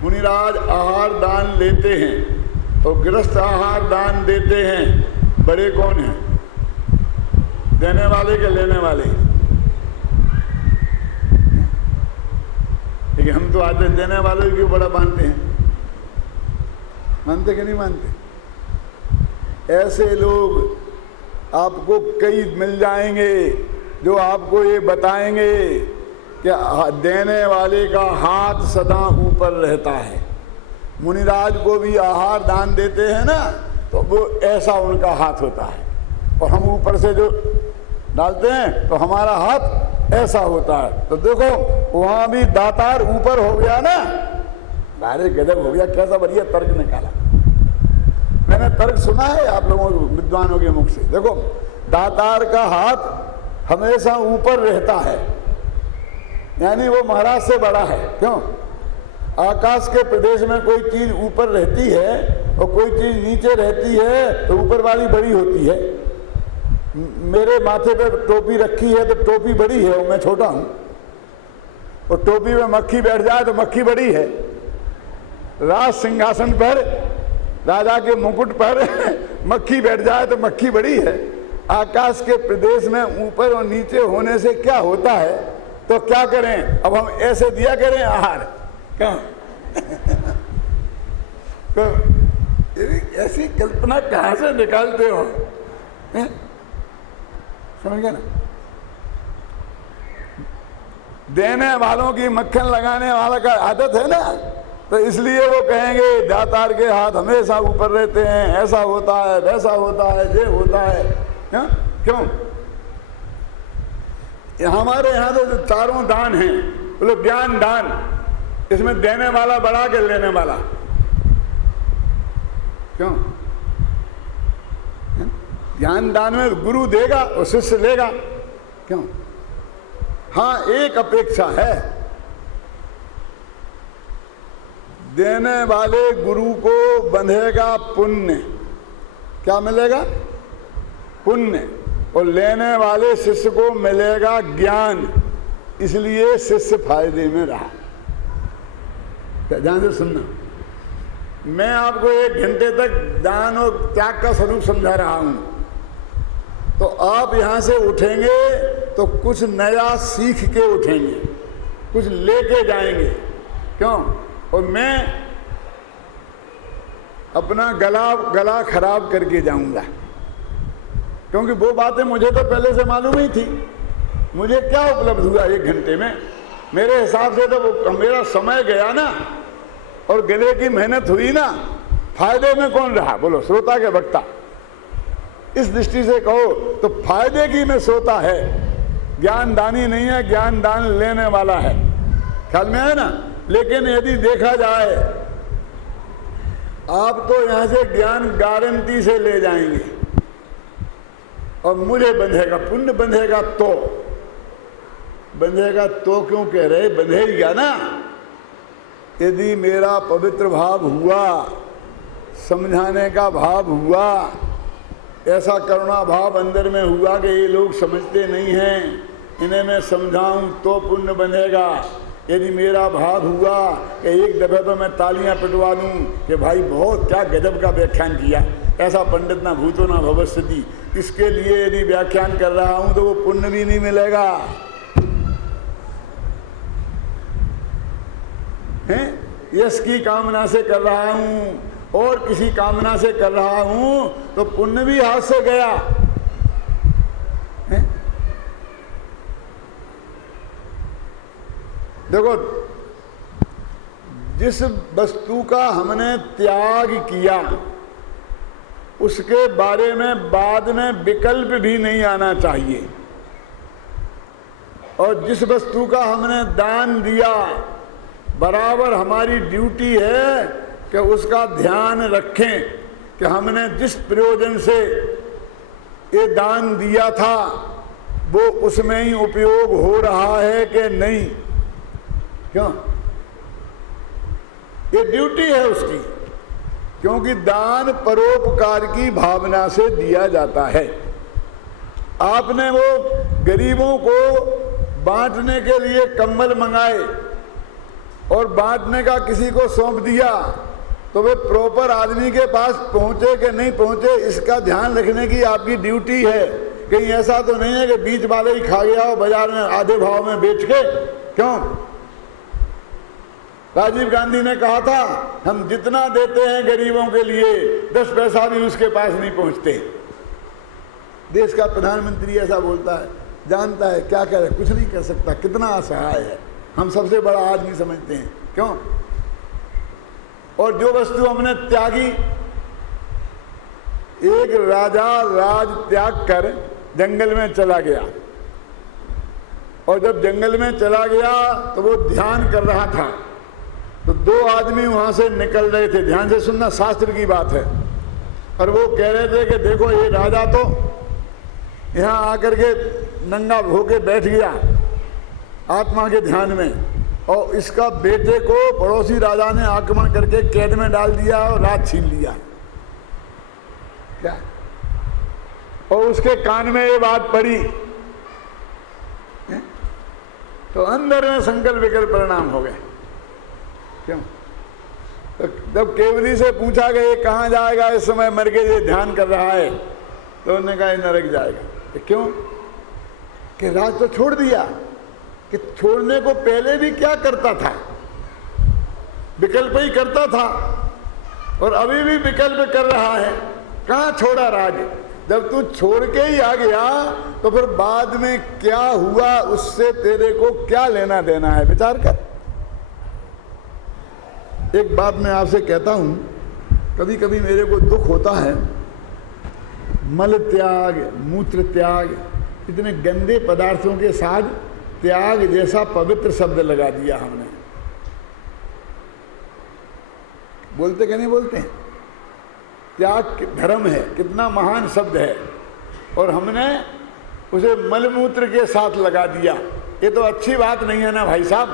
मुनिराज आहार दान लेते हैं और गृहस्थ आहार दान देते हैं। बड़े कौन हैं? देने वाले के लेने वाले? लेकिन हम तो आज देने वाले को बड़ा मानते हैं। मानते कि नहीं मानते? ऐसे लोग आपको कई मिल जाएंगे जो आपको ये बताएंगे कि देने वाले का हाथ सदा ऊपर रहता है। मुनिराज को भी आहार दान देते हैं ना, तो वो ऐसा उनका हाथ होता है, और हम ऊपर से जो डालते हैं तो हमारा हाथ ऐसा होता है। तो देखो वहां भी दातार ऊपर हो गया ना। अरे गजब हो गया, कैसा बढ़िया तर्क निकाला। मैंने तर्क सुना है आप लोगों विद्वानों के मुख से। देखो दातार का हाथ हमेशा ऊपर रहता है, यानी वो महाराज से बड़ा है। क्यों? आकाश के प्रदेश में कोई चीज ऊपर रहती है और कोई चीज नीचे रहती है तो ऊपर वाली बड़ी होती है। मेरे माथे पे टोपी रखी है तो टोपी बड़ी है और मैं छोटा हूं, और टोपी में मक्खी बैठ जाए तो मक्खी बड़ी है। राज सिंहासन पर, राजा के मुकुट पर मक्खी बैठ जाए तो मक्खी बड़ी है। आकाश के प्रदेश में ऊपर और नीचे होने से क्या होता है? तो क्या करें, अब हम ऐसे दिया करें आहार? क्या तो ऐसी कल्पना कहां से निकालते हो? समझ गए ना? देने वालों की मक्खन लगाने वाला का आदत है ना, तो इसलिए वो कहेंगे दातार के हाथ हमेशा ऊपर रहते हैं, ऐसा होता है, वैसा होता है, ये होता है। क्यों? हमारे यहाँ तो जो 4 दान हैं, बोलो ज्ञान दान, इसमें देने वाला बड़ा के लेने वाला? क्यों? ज्ञान दान में गुरु देगा और शिष्य लेगा, क्यों? हाँ, एक अपेक्षा है, देने वाले गुरु को बंधेगा पुण्य, क्या मिलेगा? पुण्य, और लेने वाले शिष्य को मिलेगा ज्ञान, इसलिए शिष्य फायदे में रहा। ध्यान से सुनना, मैं आपको 1 घंटे तक दान और त्याग का स्वरूप समझा रहा हूं, तो आप यहां से उठेंगे तो कुछ नया सीख के उठेंगे, कुछ लेके जाएंगे, क्यों? और मैं अपना गला खराब करके जाऊंगा, क्योंकि वो बातें मुझे तो पहले से मालूम ही थी। मुझे क्या उपलब्ध हुआ 1 घंटे में? मेरे हिसाब से तो मेरा समय गया ना, और गले की मेहनत हुई ना, फायदे में कौन रहा? बोलो, श्रोता के वक्ता। इस दृष्टि से कहो तो फायदे की में श्रोता है, ज्ञान दानी नहीं है, ज्ञान दान लेने वाला है। ख्याल में है ना? लेकिन यदि देखा जाए, आप तो यहां से ज्ञान गारंटी से ले जाएंगे, और मुझे बंधेगा, पुण्य बंधेगा तो बंधेगा तो क्यों कह रहे? बंधेगा ना, यदि मेरा पवित्र भाव हुआ, समझाने का भाव हुआ, ऐसा करुणा भाव अंदर में हुआ कि ये लोग समझते नहीं हैं, इन्हें मैं समझाऊं तो पुण्य बंधेगा। यदि मेरा भाव हुआ कि एक दफे तो मैं तालियां पिटवा दूं कि भाई बहुत क्या गजब का व्याख्यान किया, ऐसा पंडित ना भूतो ना भविष्यति, इसके लिए यदि व्याख्यान कर रहा हूं तो वो पुण्य भी नहीं मिलेगा, हैं? यश की कामना से कर रहा हूं और किसी कामना से कर रहा हूं तो पुण्य भी हाथ से गया, हैं? देखो, जिस वस्तु का हमने त्याग किया उसके बारे में बाद में विकल्प भी नहीं आना चाहिए, और जिस वस्तु का हमने दान दिया बराबर हमारी ड्यूटी है कि उसका ध्यान रखें कि हमने जिस प्रयोजन से ये दान दिया था वो उसमें ही उपयोग हो रहा है कि नहीं, क्यों? ये ड्यूटी है उसकी, क्योंकि दान परोपकार की भावना से दिया जाता है। आपने वो गरीबों को बांटने के लिए कंबल मंगाए और बांटने का किसी को सौंप दिया, तो वे प्रॉपर आदमी के पास पहुंचे कि नहीं पहुंचे, इसका ध्यान रखने की आपकी ड्यूटी है। कहीं ऐसा तो नहीं है कि बीच वाले ही खा गया हो बाजार में आधे भाव में बेच के, क्यों? राजीव गांधी ने कहा था, हम जितना देते हैं गरीबों के लिए 10 पैसा भी उसके पास नहीं पहुंचते। देश का प्रधानमंत्री ऐसा बोलता है, जानता है क्या करे, कुछ नहीं कर सकता, कितना असहाय है, हम सबसे बड़ा आदमी समझते हैं, क्यों? और जो वस्तु हमने त्यागी, एक राजा राज त्याग कर जंगल में चला गया, और जब जंगल में चला गया तो वो ध्यान कर रहा था, तो 2 आदमी वहां से निकल रहे थे। ध्यान से सुनना, शास्त्र की बात है। और वो कह रहे थे कि देखो ये राजा तो यहाँ आकर के नंगा होके बैठ गया आत्मा के ध्यान में, और इसका बेटे को पड़ोसी राजा ने आक्रमण करके कैद में डाल दिया और राज छीन लिया, क्या? और उसके कान में ये बात पड़ी, तो अंदर में संकल्प विकल्प परिणाम हो गए, क्यों? तो जब केवली से पूछा गया ये कहाँ जाएगा, इस समय मर के ये ध्यान कर रहा है, तो उन्होंने कहा नरक जाएगा। क्यों? कि राज तो छोड़ दिया, कि छोड़ने को पहले भी क्या करता था, विकल्प ही करता था, और अभी भी विकल्प कर रहा है। कहाँ छोड़ा राज? जब तू छोड़ के ही आ गया तो फिर बाद में क्या हुआ उससे तेरे को क्या लेना देना है, विचार कर। एक बात मैं आपसे कहता हूं, कभी कभी मेरे को दुख होता है, मल त्याग, मूत्र त्याग, इतने गंदे पदार्थों के साथ त्याग जैसा पवित्र शब्द लगा दिया हमने। बोलते कि नहीं बोलते हैं? त्याग धर्म है, कितना महान शब्द है, और हमने उसे मलमूत्र के साथ लगा दिया। ये तो अच्छी बात नहीं है ना भाई साहब।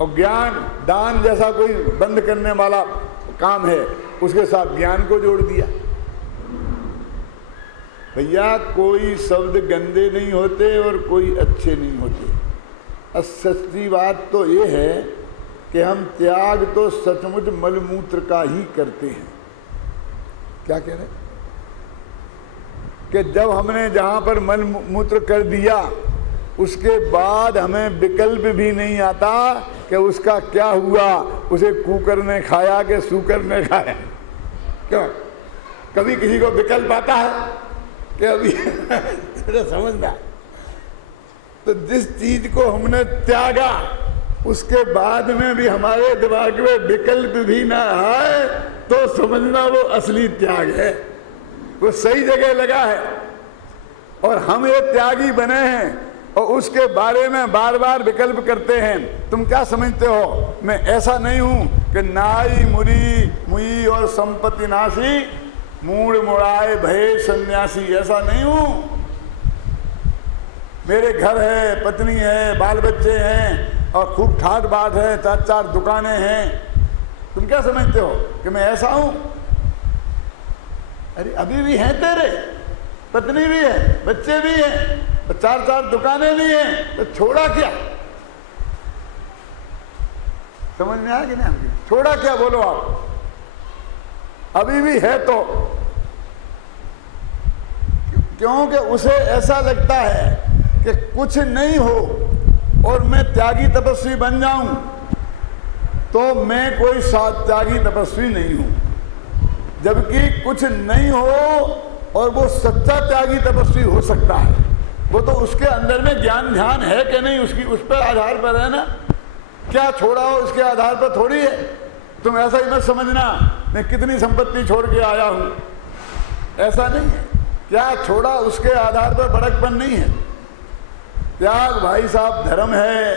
और ज्ञान दान जैसा कोई बंद करने वाला काम है, उसके साथ ज्ञान को जोड़ दिया। भैया कोई शब्द गंदे नहीं होते और कोई अच्छे नहीं होते। सच्ची बात तो ये है कि हम त्याग तो सचमुच मलमूत्र का ही करते हैं। क्या कह रहे हैं कि जब हमने जहां पर मलमूत्र कर दिया उसके बाद हमें विकल्प भी नहीं आता कि उसका क्या हुआ, उसे कुकर ने खाया कि सूकर ने खाया। क्यों? कभी किसी को विकल्प आता है कि अभी समझना। तो जिस चीज को हमने त्यागा उसके बाद में भी हमारे दिमाग में विकल्प भी ना आए तो समझना वो असली त्याग है, वो सही जगह लगा है। और हम ये त्यागी बने हैं और उसके बारे में बार बार विकल्प करते हैं। तुम क्या समझते हो, मैं ऐसा नहीं हूं कि नाई मुरी मुई और संपत्ति नासी मूड मुड़ाए भय सन्यासी, ऐसा नहीं हूं। मेरे घर है, पत्नी है, बाल बच्चे हैं और खूब ठाट बाट है, 4 दुकानें हैं। तुम क्या समझते हो कि मैं ऐसा हूं? अरे अभी भी हैं तेरे, पत्नी भी है, बच्चे भी हैं, 4 दुकानें भी हैं, तो छोड़ा क्या? समझ में आया कि नहीं? छोड़ा क्या बोलो आप? अभी भी है तो क्योंकि उसे ऐसा लगता है कि कुछ नहीं हो और मैं त्यागी तपस्वी बन जाऊं तो मैं कोई त्यागी तपस्वी नहीं हूं। जबकि कुछ नहीं हो और वो सच्चा त्यागी तपस्वी हो सकता है। वो तो उसके अंदर में ज्ञान ध्यान है कि नहीं, उसकी उस पर आधार पर है ना। क्या छोड़ा हो इसके आधार पर थोड़ी है। तुम ऐसा ही मत समझना मैं कितनी संपत्ति छोड़ के आया हूं, ऐसा नहीं है। क्या छोड़ा उसके आधार पर बड़कपन नहीं है। त्याग भाई साहब धर्म है,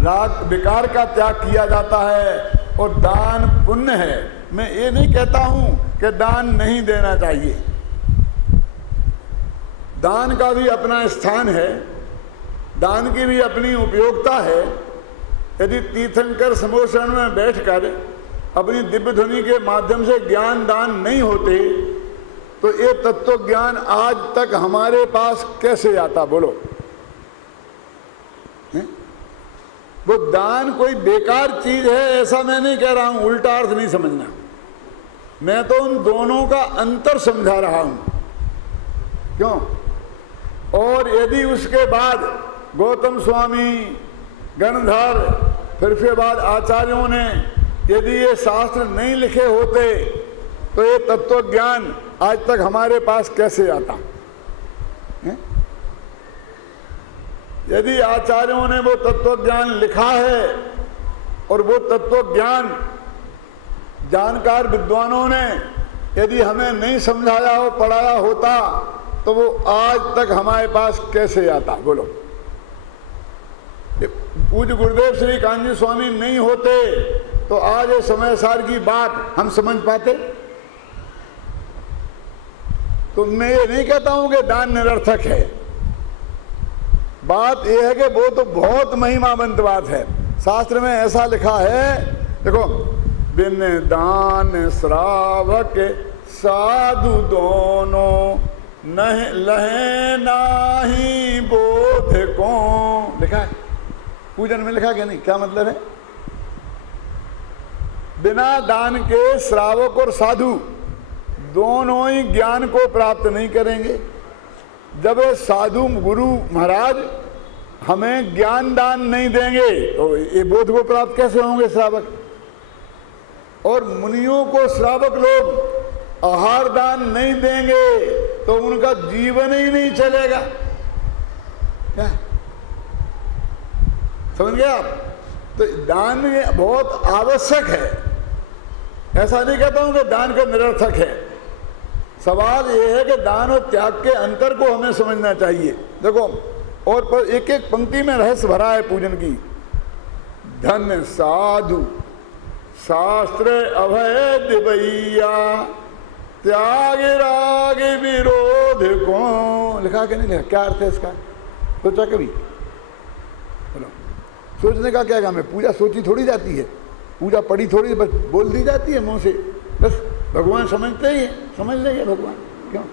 राग विकार का त्याग किया जाता है और दान पुण्य है। मैं ये नहीं कहता हूं कि दान नहीं देना चाहिए, दान का भी अपना स्थान है, दान की भी अपनी उपयोगिता है। यदि तीर्थंकर समोषण में बैठकर अपनी दिव्य ध्वनि के माध्यम से ज्ञान दान नहीं होते तो ये तत्व ज्ञान आज तक हमारे पास कैसे आता बोलो? वो दान कोई बेकार चीज है ऐसा मैं नहीं कह रहा हूं, उल्टा अर्थ नहीं समझना। मैं तो उन दोनों का अंतर समझा रहा हूं। क्यों? और यदि उसके बाद गौतम स्वामी, गणधर, फिर के बाद आचार्यों ने यदि ये शास्त्र नहीं लिखे होते तो ये तत्व ज्ञान आज तक हमारे पास कैसे आता? यदि आचार्यों ने वो तत्व ज्ञान लिखा है और वो तत्व ज्ञान जानकार विद्वानों ने यदि हमें नहीं समझाया हो, पढ़ाया होता तो वो आज तक हमारे पास कैसे आता बोलो? पूज्य गुरुदेव श्री कान्जी स्वामी नहीं होते तो आज ये समय सार की बात हम समझ पाते? तो मैं ये नहीं कहता हूं कि दान निरर्थक है। बात यह है कि वो तो बहुत महिमावंत बात है। शास्त्र में ऐसा लिखा है, देखो, बिन दान श्रावक साधु दोनों नहीं लहे नाही बोध को, लिखा है पूजन में, लिखा क्या नहीं? क्या मतलब है? बिना दान के श्रावक और साधु दोनों ही ज्ञान को प्राप्त नहीं करेंगे। जब साधु गुरु महाराज हमें ज्ञान दान नहीं देंगे तो ये बोध को प्राप्त कैसे होंगे श्रावक? और मुनियों को श्रावक लोग आहार दान नहीं देंगे तो उनका जीवन ही नहीं चलेगा। क्या समझ गए आप? तो दान बहुत आवश्यक है। ऐसा नहीं कहता हूं कि दान का निरर्थक है। सवाल यह है कि दान और त्याग के अंतर को हमें समझना चाहिए। देखो, और पर एक एक पंक्ति में रहस्य भरा है पूजन की। धन साधु शास्त्र अभय दिवैया त्याग राग विरोध को। लिखा कि नहीं लिखा? क्या अर्थ है इसका? सोचा कभी? बोलो। सोचने का क्या काम है? पूजा सोची थोड़ी जाती है, पूजा पढ़ी थोड़ी, बस बोल दी जाती है मुंह से। बस भगवान समझते ही है, समझ लेंगे भगवान। क्यों?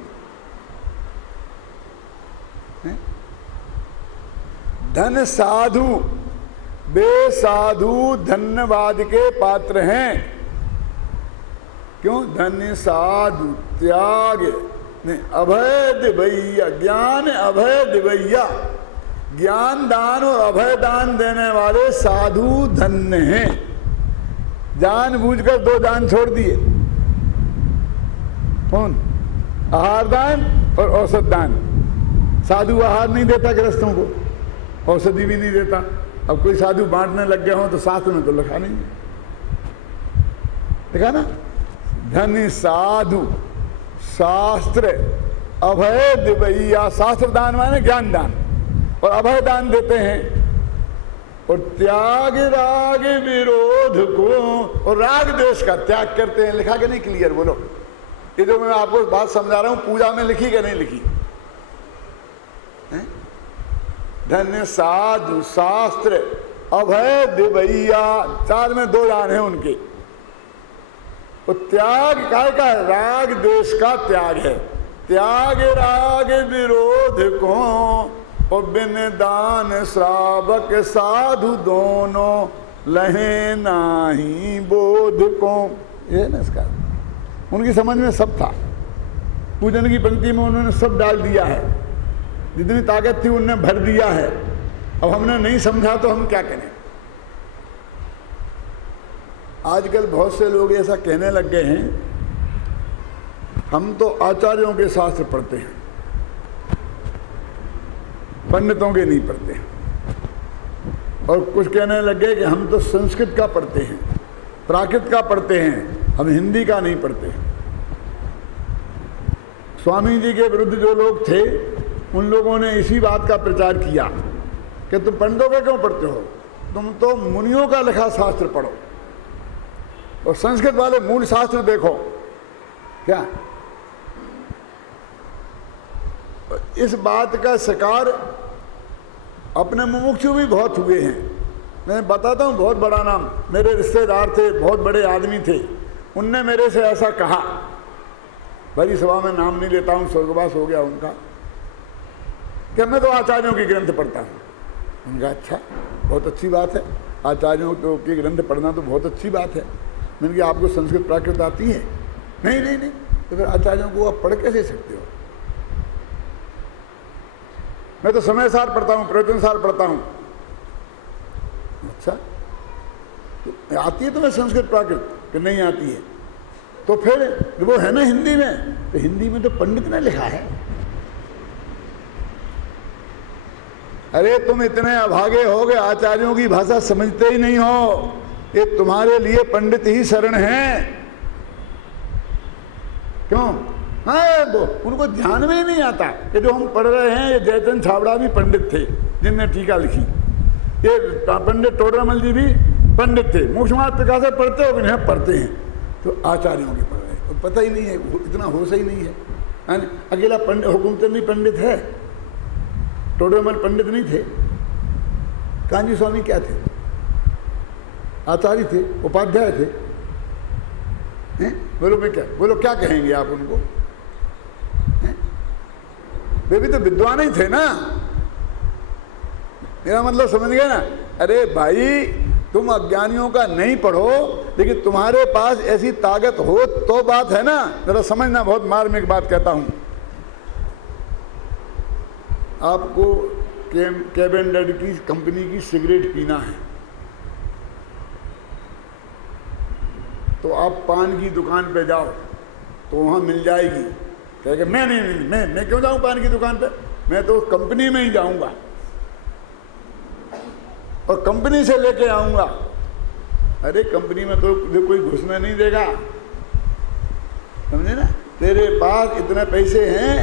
धन साधु बेसाधु धन्यवाद के पात्र हैं। क्यों? धन साधु त्याग अभय दिवैया, ज्ञान अभय दिवैया, ज्ञान दान और अभय दान देने वाले साधु धन्य हैं। जानबूझकर 2 दान छोड़ दिए। कौन? आहार दान और औषध दान। साधु आहार नहीं देता गृहस्थों को, औषधि भी नहीं देता। अब कोई साधु बांटने लग गए हो तो शास्त्र में तो लिखा नहीं है, लिखा ना? धन साधु शास्त्र अभय दिवैया। शास्त्र दान माने ज्ञान दान और अभय दान देते हैं। और त्याग राग विरोध को, और राग द्वेष का त्याग करते हैं। लिखा कि नहीं? क्लियर बोलो। ये जो मैं आपको बात समझा रहा हूं, पूजा में लिखी कि नहीं लिखी? धन्य साधु शास्त्र अभय दिवैया, 4 में 2 दान है उनके। तो त्याग काय का? राग द्वेष का त्याग है। त्याग राग विरोध को, और बिन दान श्रावक साधु दोनों लहे नाही बोध को। ये ना इसका उनकी समझ में सब था। पूजन की पंक्ति में उन्होंने सब डाल दिया है, जितनी ताकत थी उन्होंने भर दिया है। अब हमने नहीं समझा तो हम क्या करें? आजकल बहुत से लोग ऐसा कहने लग गए हैं, हम तो आचार्यों के शास्त्र पढ़ते हैं, पंडितों के नहीं पढ़ते। और कुछ कहने लग गए कि हम तो संस्कृत का पढ़ते हैं, प्राकृत का पढ़ते हैं, हम हिंदी का नहीं पढ़ते। स्वामी जी के विरुद्ध जो लोग थे उन लोगों ने इसी बात का प्रचार किया कि तुम पंडितों का क्यों पढ़ते हो, तुम तो मुनियों का लिखा शास्त्र पढ़ो और संस्कृत वाले मूल शास्त्र देखो। क्या इस बात का शिकार अपने मुमुक्षु भी बहुत हुए हैं। मैं बताता हूँ, बहुत बड़ा नाम, मेरे रिश्तेदार थे, बहुत बड़े आदमी थे, उनने मेरे से ऐसा कहा, बड़ी सभा में नाम नहीं लेता हूँ, स्वर्गवास हो गया उनका, कि मैं तो आचार्यों की ग्रंथ पढ़ता हूँ। उनका अच्छा, बहुत अच्छी बात है, आचार्यों के ग्रंथ पढ़ना तो बहुत अच्छी बात है। मैंने कहा आपको संस्कृत प्राकृत आती है? नहीं नहीं नहीं। तो फिर आचार्यों को आप पढ़ कैसे सकते हो? मैं तो समय सार पढ़ता हूँ, प्रवचन सार पढ़ता हूँ। अच्छा, तो आती है तुम्हें संस्कृत प्राकृत कि नहीं आती है? तो फिर वो है ना हिंदी में, तो हिंदी में तो पंडित ने लिखा है। अरे तुम इतने अभागे हो गए, आचार्यों की भाषा समझते ही नहीं हो। ये तुम्हारे लिए पंडित ही शरण हैं। क्यों? हाँ, वो उनको ध्यान में ही नहीं आता कि जो हम पढ़ रहे हैं, ये जयचंद छाबड़ा भी पंडित थे जिनने टीका लिखी, ये पंडित टोडरमल जी भी पंडित थे। मोक्षमार्ग प्रकाश पढ़ते हो कि नहीं? पढ़ते हैं। तो आचार्यों के पढ़ रहे हैं, तो पता ही नहीं है, इतना होश ही नहीं है। अकेला पंडित हुकुमचंद भी पंडित है, टोडरमल पंडित नहीं थे। कांजी स्वामी क्या थे? आचार्य थे, उपाध्याय थे। बोलो मैं क्या, बोलो क्या कहेंगे आप उनको? वे भी तो विद्वान ही थे ना। मेरा मतलब समझ गए ना? अरे भाई, तुम अज्ञानियों का नहीं पढ़ो, लेकिन तुम्हारे पास ऐसी ताकत हो तो बात है ना। जरा समझना, बहुत मार्मिक बात कहता हूं। आपको कैवेंडर की कंपनी की सिगरेट पीना है, तो आप पान की दुकान पे जाओ तो वहाँ मिल जाएगी। कहेगा मैं नहीं, मैं क्यों जाऊँ पान की दुकान पे, मैं तो कंपनी में ही जाऊँगा और कंपनी से लेके आऊँगा। अरे कंपनी में तो कोई घुसने नहीं देगा, समझे ना? तेरे पास इतने पैसे हैं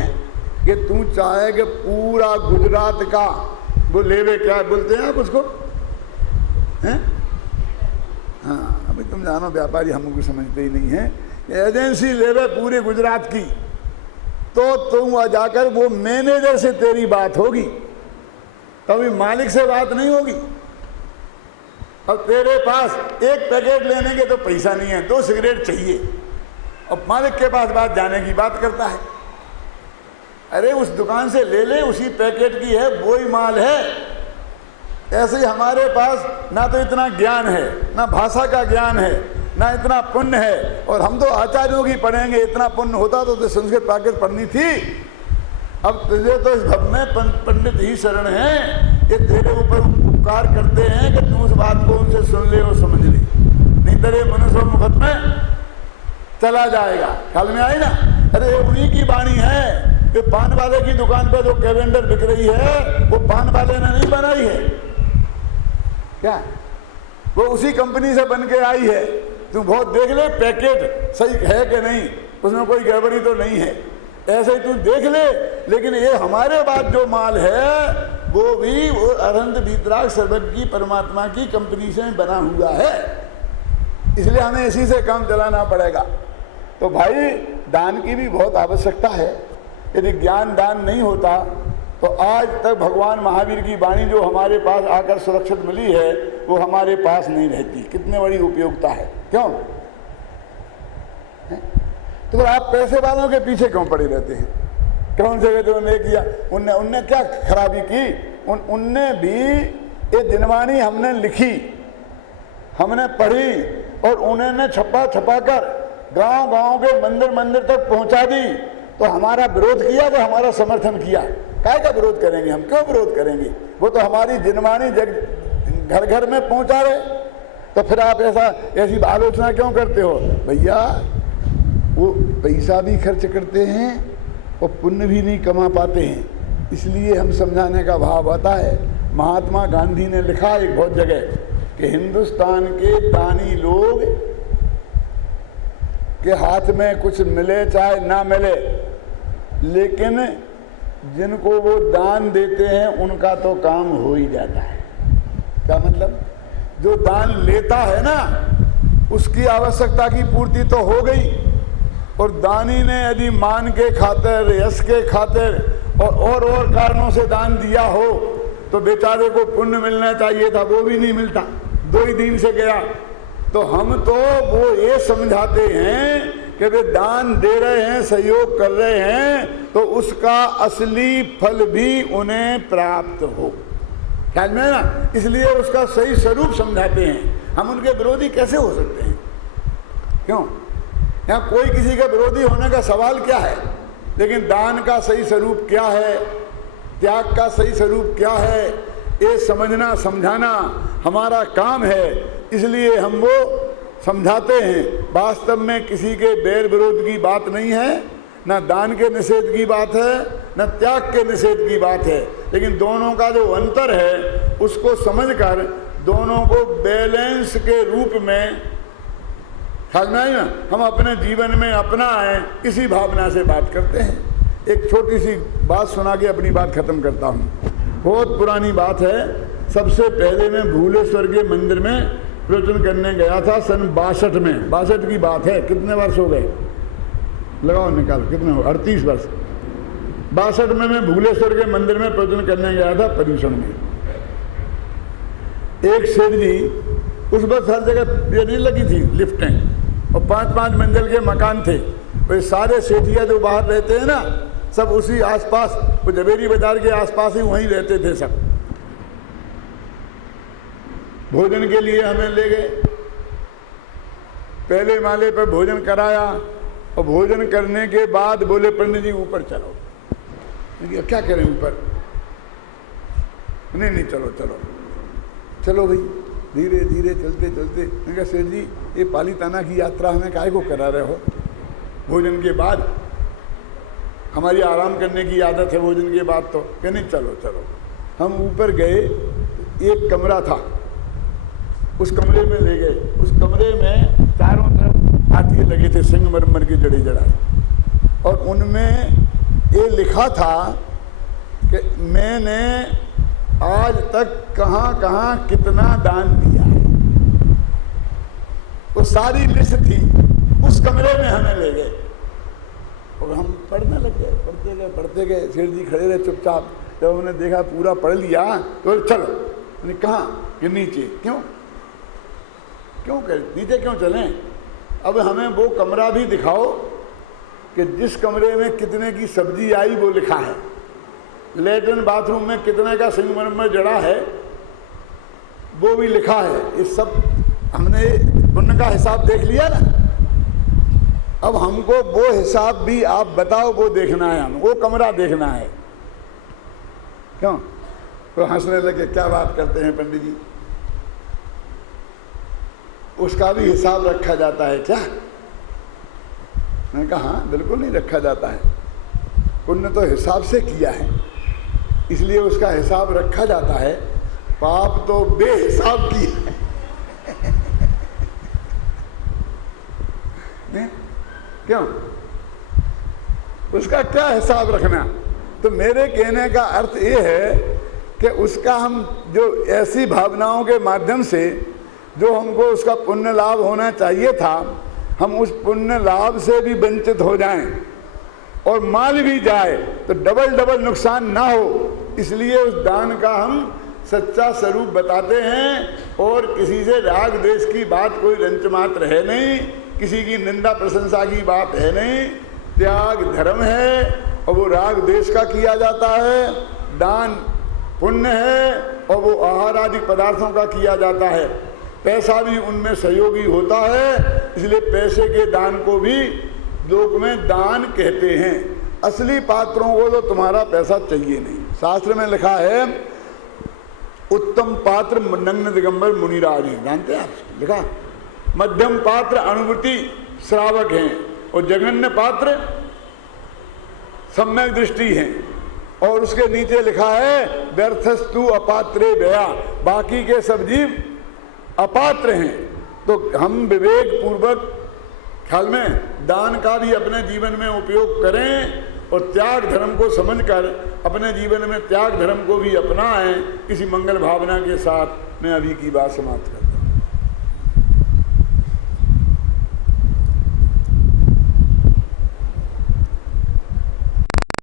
कि तू चाहे कि पूरा गुजरात का वो लेवे, क्या बोलते हैं आप उसको, हैं? हाँ, अब तुम जानो व्यापारी हमको समझते ही नहीं है। एजेंसी लेवे पूरे गुजरात की, तो तुम जाकर वो मैनेजर से तेरी बात होगी, कभी मालिक से बात नहीं होगी। अब तेरे पास एक पैकेट लेने के तो पैसा नहीं है, 2 सिगरेट चाहिए, अब मालिक के पास बात जाने की बात करता है। अरे उस दुकान से ले ले, उसी पैकेट की है, वो ही माल है। ऐसे ही हमारे पास ना तो इतना ज्ञान है, ना भाषा का ज्ञान है, ना इतना पुण्य है, और हम तो आचार्यों की पढ़ेंगे। इतना पुण्य होता तो संस्कृत पाकित पढ़नी थी। अब तुझे तो इस भव में पंडित ही शरण है कि तेरे ऊपर उपकार करते हैं कि तू उस बात को उनसे सुन ले और समझ ले, नहीं तेरे मनुष्य मुखत में चला जाएगा। ख्याल में आई ना? अरे उन्हीं की वाणी है कि पान वाले की दुकान पर जो कैलेंडर बिक रही है वो पान वाले ने नहीं बनाई है क्या, वो उसी कंपनी से बन के आई है। तू बहुत देख ले पैकेट सही है कि नहीं, उसमें कोई गड़बड़ी तो नहीं है, ऐसे ही तू देख ले। लेकिन ये हमारे बाद जो माल है वो भी वो अनंत वीतराग सर्वज्ञ परमात्मा की कंपनी से बना हुआ है, इसलिए हमें इसी से काम चलाना पड़ेगा। तो भाई दान की भी बहुत आवश्यकता है। यदि ज्ञान दान नहीं होता तो आज तक भगवान महावीर की वाणी जो हमारे पास आकर सुरक्षित मिली है वो हमारे पास नहीं रहती। कितने बड़ी उपयोगिता है, क्यों? तो फिर आप पैसे वालों के पीछे क्यों पड़े रहते हैं? कौन से कहते उन्हें किया, उनने क्या खराबी की? उनने भी ये दिनवाणी हमने लिखी, हमने पढ़ी, और उन्होंने छपा कर गांव गांव के मंदिर तक पहुंचा दी। तो हमारा विरोध किया तो हमारा समर्थन किया? काय का विरोध करेंगे हम? क्यों विरोध करेंगे? वो तो हमारी दिनवाणी घर घर में पहुंचा रहे। तो फिर आप ऐसी आलोचना क्यों करते हो? भैया वो पैसा भी खर्च करते हैं और पुण्य भी नहीं कमा पाते हैं, इसलिए हम समझाने का भाव आता है। महात्मा गांधी ने लिखा एक बहुत जगह कि हिंदुस्तान के दानी लोग के हाथ में कुछ मिले चाहे ना मिले, लेकिन जिनको वो दान देते हैं उनका तो काम हो ही जाता है। क्या मतलब? जो दान लेता है ना उसकी आवश्यकता की पूर्ति तो हो गई, और दानी ने यदि मान के खातिर, यश के खातिर और कारणों से दान दिया हो तो बेचारे को पुण्य मिलना चाहिए था, वो भी नहीं मिलता, 2 ही दिन से गया। तो हम तो वो ये समझाते हैं कि वे दान दे रहे हैं, सहयोग कर रहे हैं, तो उसका असली फल भी उन्हें प्राप्त हो। ख्याल में है ना? इसलिए उसका सही स्वरूप समझाते हैं। हम उनके विरोधी कैसे हो सकते हैं? क्यों? यहाँ कोई किसी का विरोधी होने का सवाल क्या है, लेकिन दान का सही स्वरूप क्या है, त्याग का सही स्वरूप क्या है, ये समझना समझाना हमारा काम है। इसलिए हम वो समझाते हैं। वास्तव में किसी के बैर विरोध की बात नहीं है, न दान के निषेध की बात है, न त्याग के निषेध की बात है, लेकिन दोनों का जो अंतर है उसको समझकर दोनों को बैलेंस के रूप में ना हम अपने जीवन में अपनाएं, इसी भावना से बात करते हैं। एक छोटी सी बात सुना के अपनी बात खत्म करता हूँ। बहुत पुरानी बात है। सबसे पहले मैं भूलेश्वर के मंदिर में प्रवचन करने गया था सन 62 में। 62 की बात है। कितने वर्ष हो गए? लगाओ निकाल, कितने हो? 38 वर्ष। 62 में मैं भूलेश्वर के मंदिर में प्रवचन करने गया था पर्यूषण में। एक सेठ जी, उस वक्त हर जगह ये नहीं लगी थी लिफ्टें, और 5-5 मंजिल के मकान थे। वे सारे सेठिया जो बाहर रहते हैं ना, सब उसी आसपास, वो जवेरी बाजार के आसपास ही वहीं रहते थे सब। भोजन के लिए हमें ले गए, पहले माले पर भोजन कराया, और भोजन करने के बाद बोले पंडित जी ऊपर चलो। क्या करें ऊपर? नहीं चलो चलो चलो भाई, धीरे धीरे चलते चलते। मैंने कहा सेठ जी ये पालीताना की यात्रा हमें काहे को करा रहे हो? भोजन के बाद हमारी आराम करने की आदत है भोजन के बाद। तो क्या नहीं, चलो चलो। हम ऊपर गए, एक कमरा था, उस कमरे में ले गए। उस कमरे में चारों तरफ हाथी लगे थे संगमरमर की जड़ी जड़ाई, और उनमें ये लिखा था कि मैंने आज तक कहाँ कहाँ कितना दान दिया है। वो सारी लिस्ट थी, उस कमरे में हमें ले गए और हम पढ़ने लग गए। पढ़ते गए। सेठ जी खड़े रहे चुपचाप। जब उन्होंने देखा पूरा पढ़ लिया तो चलो। मैंने कहा कि नीचे। क्यों कर नीचे क्यों चलें? अब हमें वो कमरा भी दिखाओ कि जिस कमरे में कितने की सब्जी आई वो लिखा है, लेटरिन बाथरूम में कितने का संगमरमर जड़ा है वो भी लिखा है। इस सब हमने पुण्य का हिसाब देख लिया ना। अब हमको वो हिसाब भी आप बताओ, वो देखना है, हम वो कमरा देखना है। क्यों? तो हंसने लगे, क्या बात करते हैं पंडित जी, उसका भी हिसाब रखा जाता है क्या? मैंने कहा हाँ, बिल्कुल नहीं रखा जाता है। पुण्य तो हिसाब से किया है, इसलिए उसका हिसाब रखा जाता है। पाप तो बेहिसाब किया है। क्यों? उसका क्या हिसाब रखना? तो मेरे कहने का अर्थ ये है कि उसका हम जो ऐसी भावनाओं के माध्यम से जो हमको उसका पुण्य लाभ होना चाहिए था, हम उस पुण्य लाभ से भी वंचित हो जाएं और माल भी जाए तो डबल नुकसान ना हो, इसलिए उस दान का हम सच्चा स्वरूप बताते हैं। और किसी से राग द्वेष की बात कोई रंच मात्र है नहीं, किसी की निंदा प्रशंसा की बात है नहीं। त्याग धर्म है और वो राग द्वेष का किया जाता है। दान पुण्य है और वो आहार आदि पदार्थों का किया जाता है। पैसा भी उनमें सहयोगी होता है, इसलिए पैसे के दान को भी लोक में दान कहते हैं। असली पात्रों को तो तुम्हारा पैसा चाहिए नहीं। शास्त्र में लिखा है उत्तम पात्र नग्न दिगंबर मुनिराज हैं, जानते हैं आप? लिखा मध्यम पात्र अनुभूति श्रावक हैं और जघन्य पात्र सम्यक दृष्टि हैं। और उसके नीचे लिखा है व्यर्थस्तु अपात्रे व्यया, बाकी के सब जीव अपात्र हैं। तो हम विवेक पूर्वक ख्याल में दान का भी अपने जीवन में उपयोग करें और त्याग धर्म को समझकर अपने जीवन में त्याग धर्म को भी अपनाएं। इसी मंगल भावना के साथ मैं अभी की बात समाप्त करूं।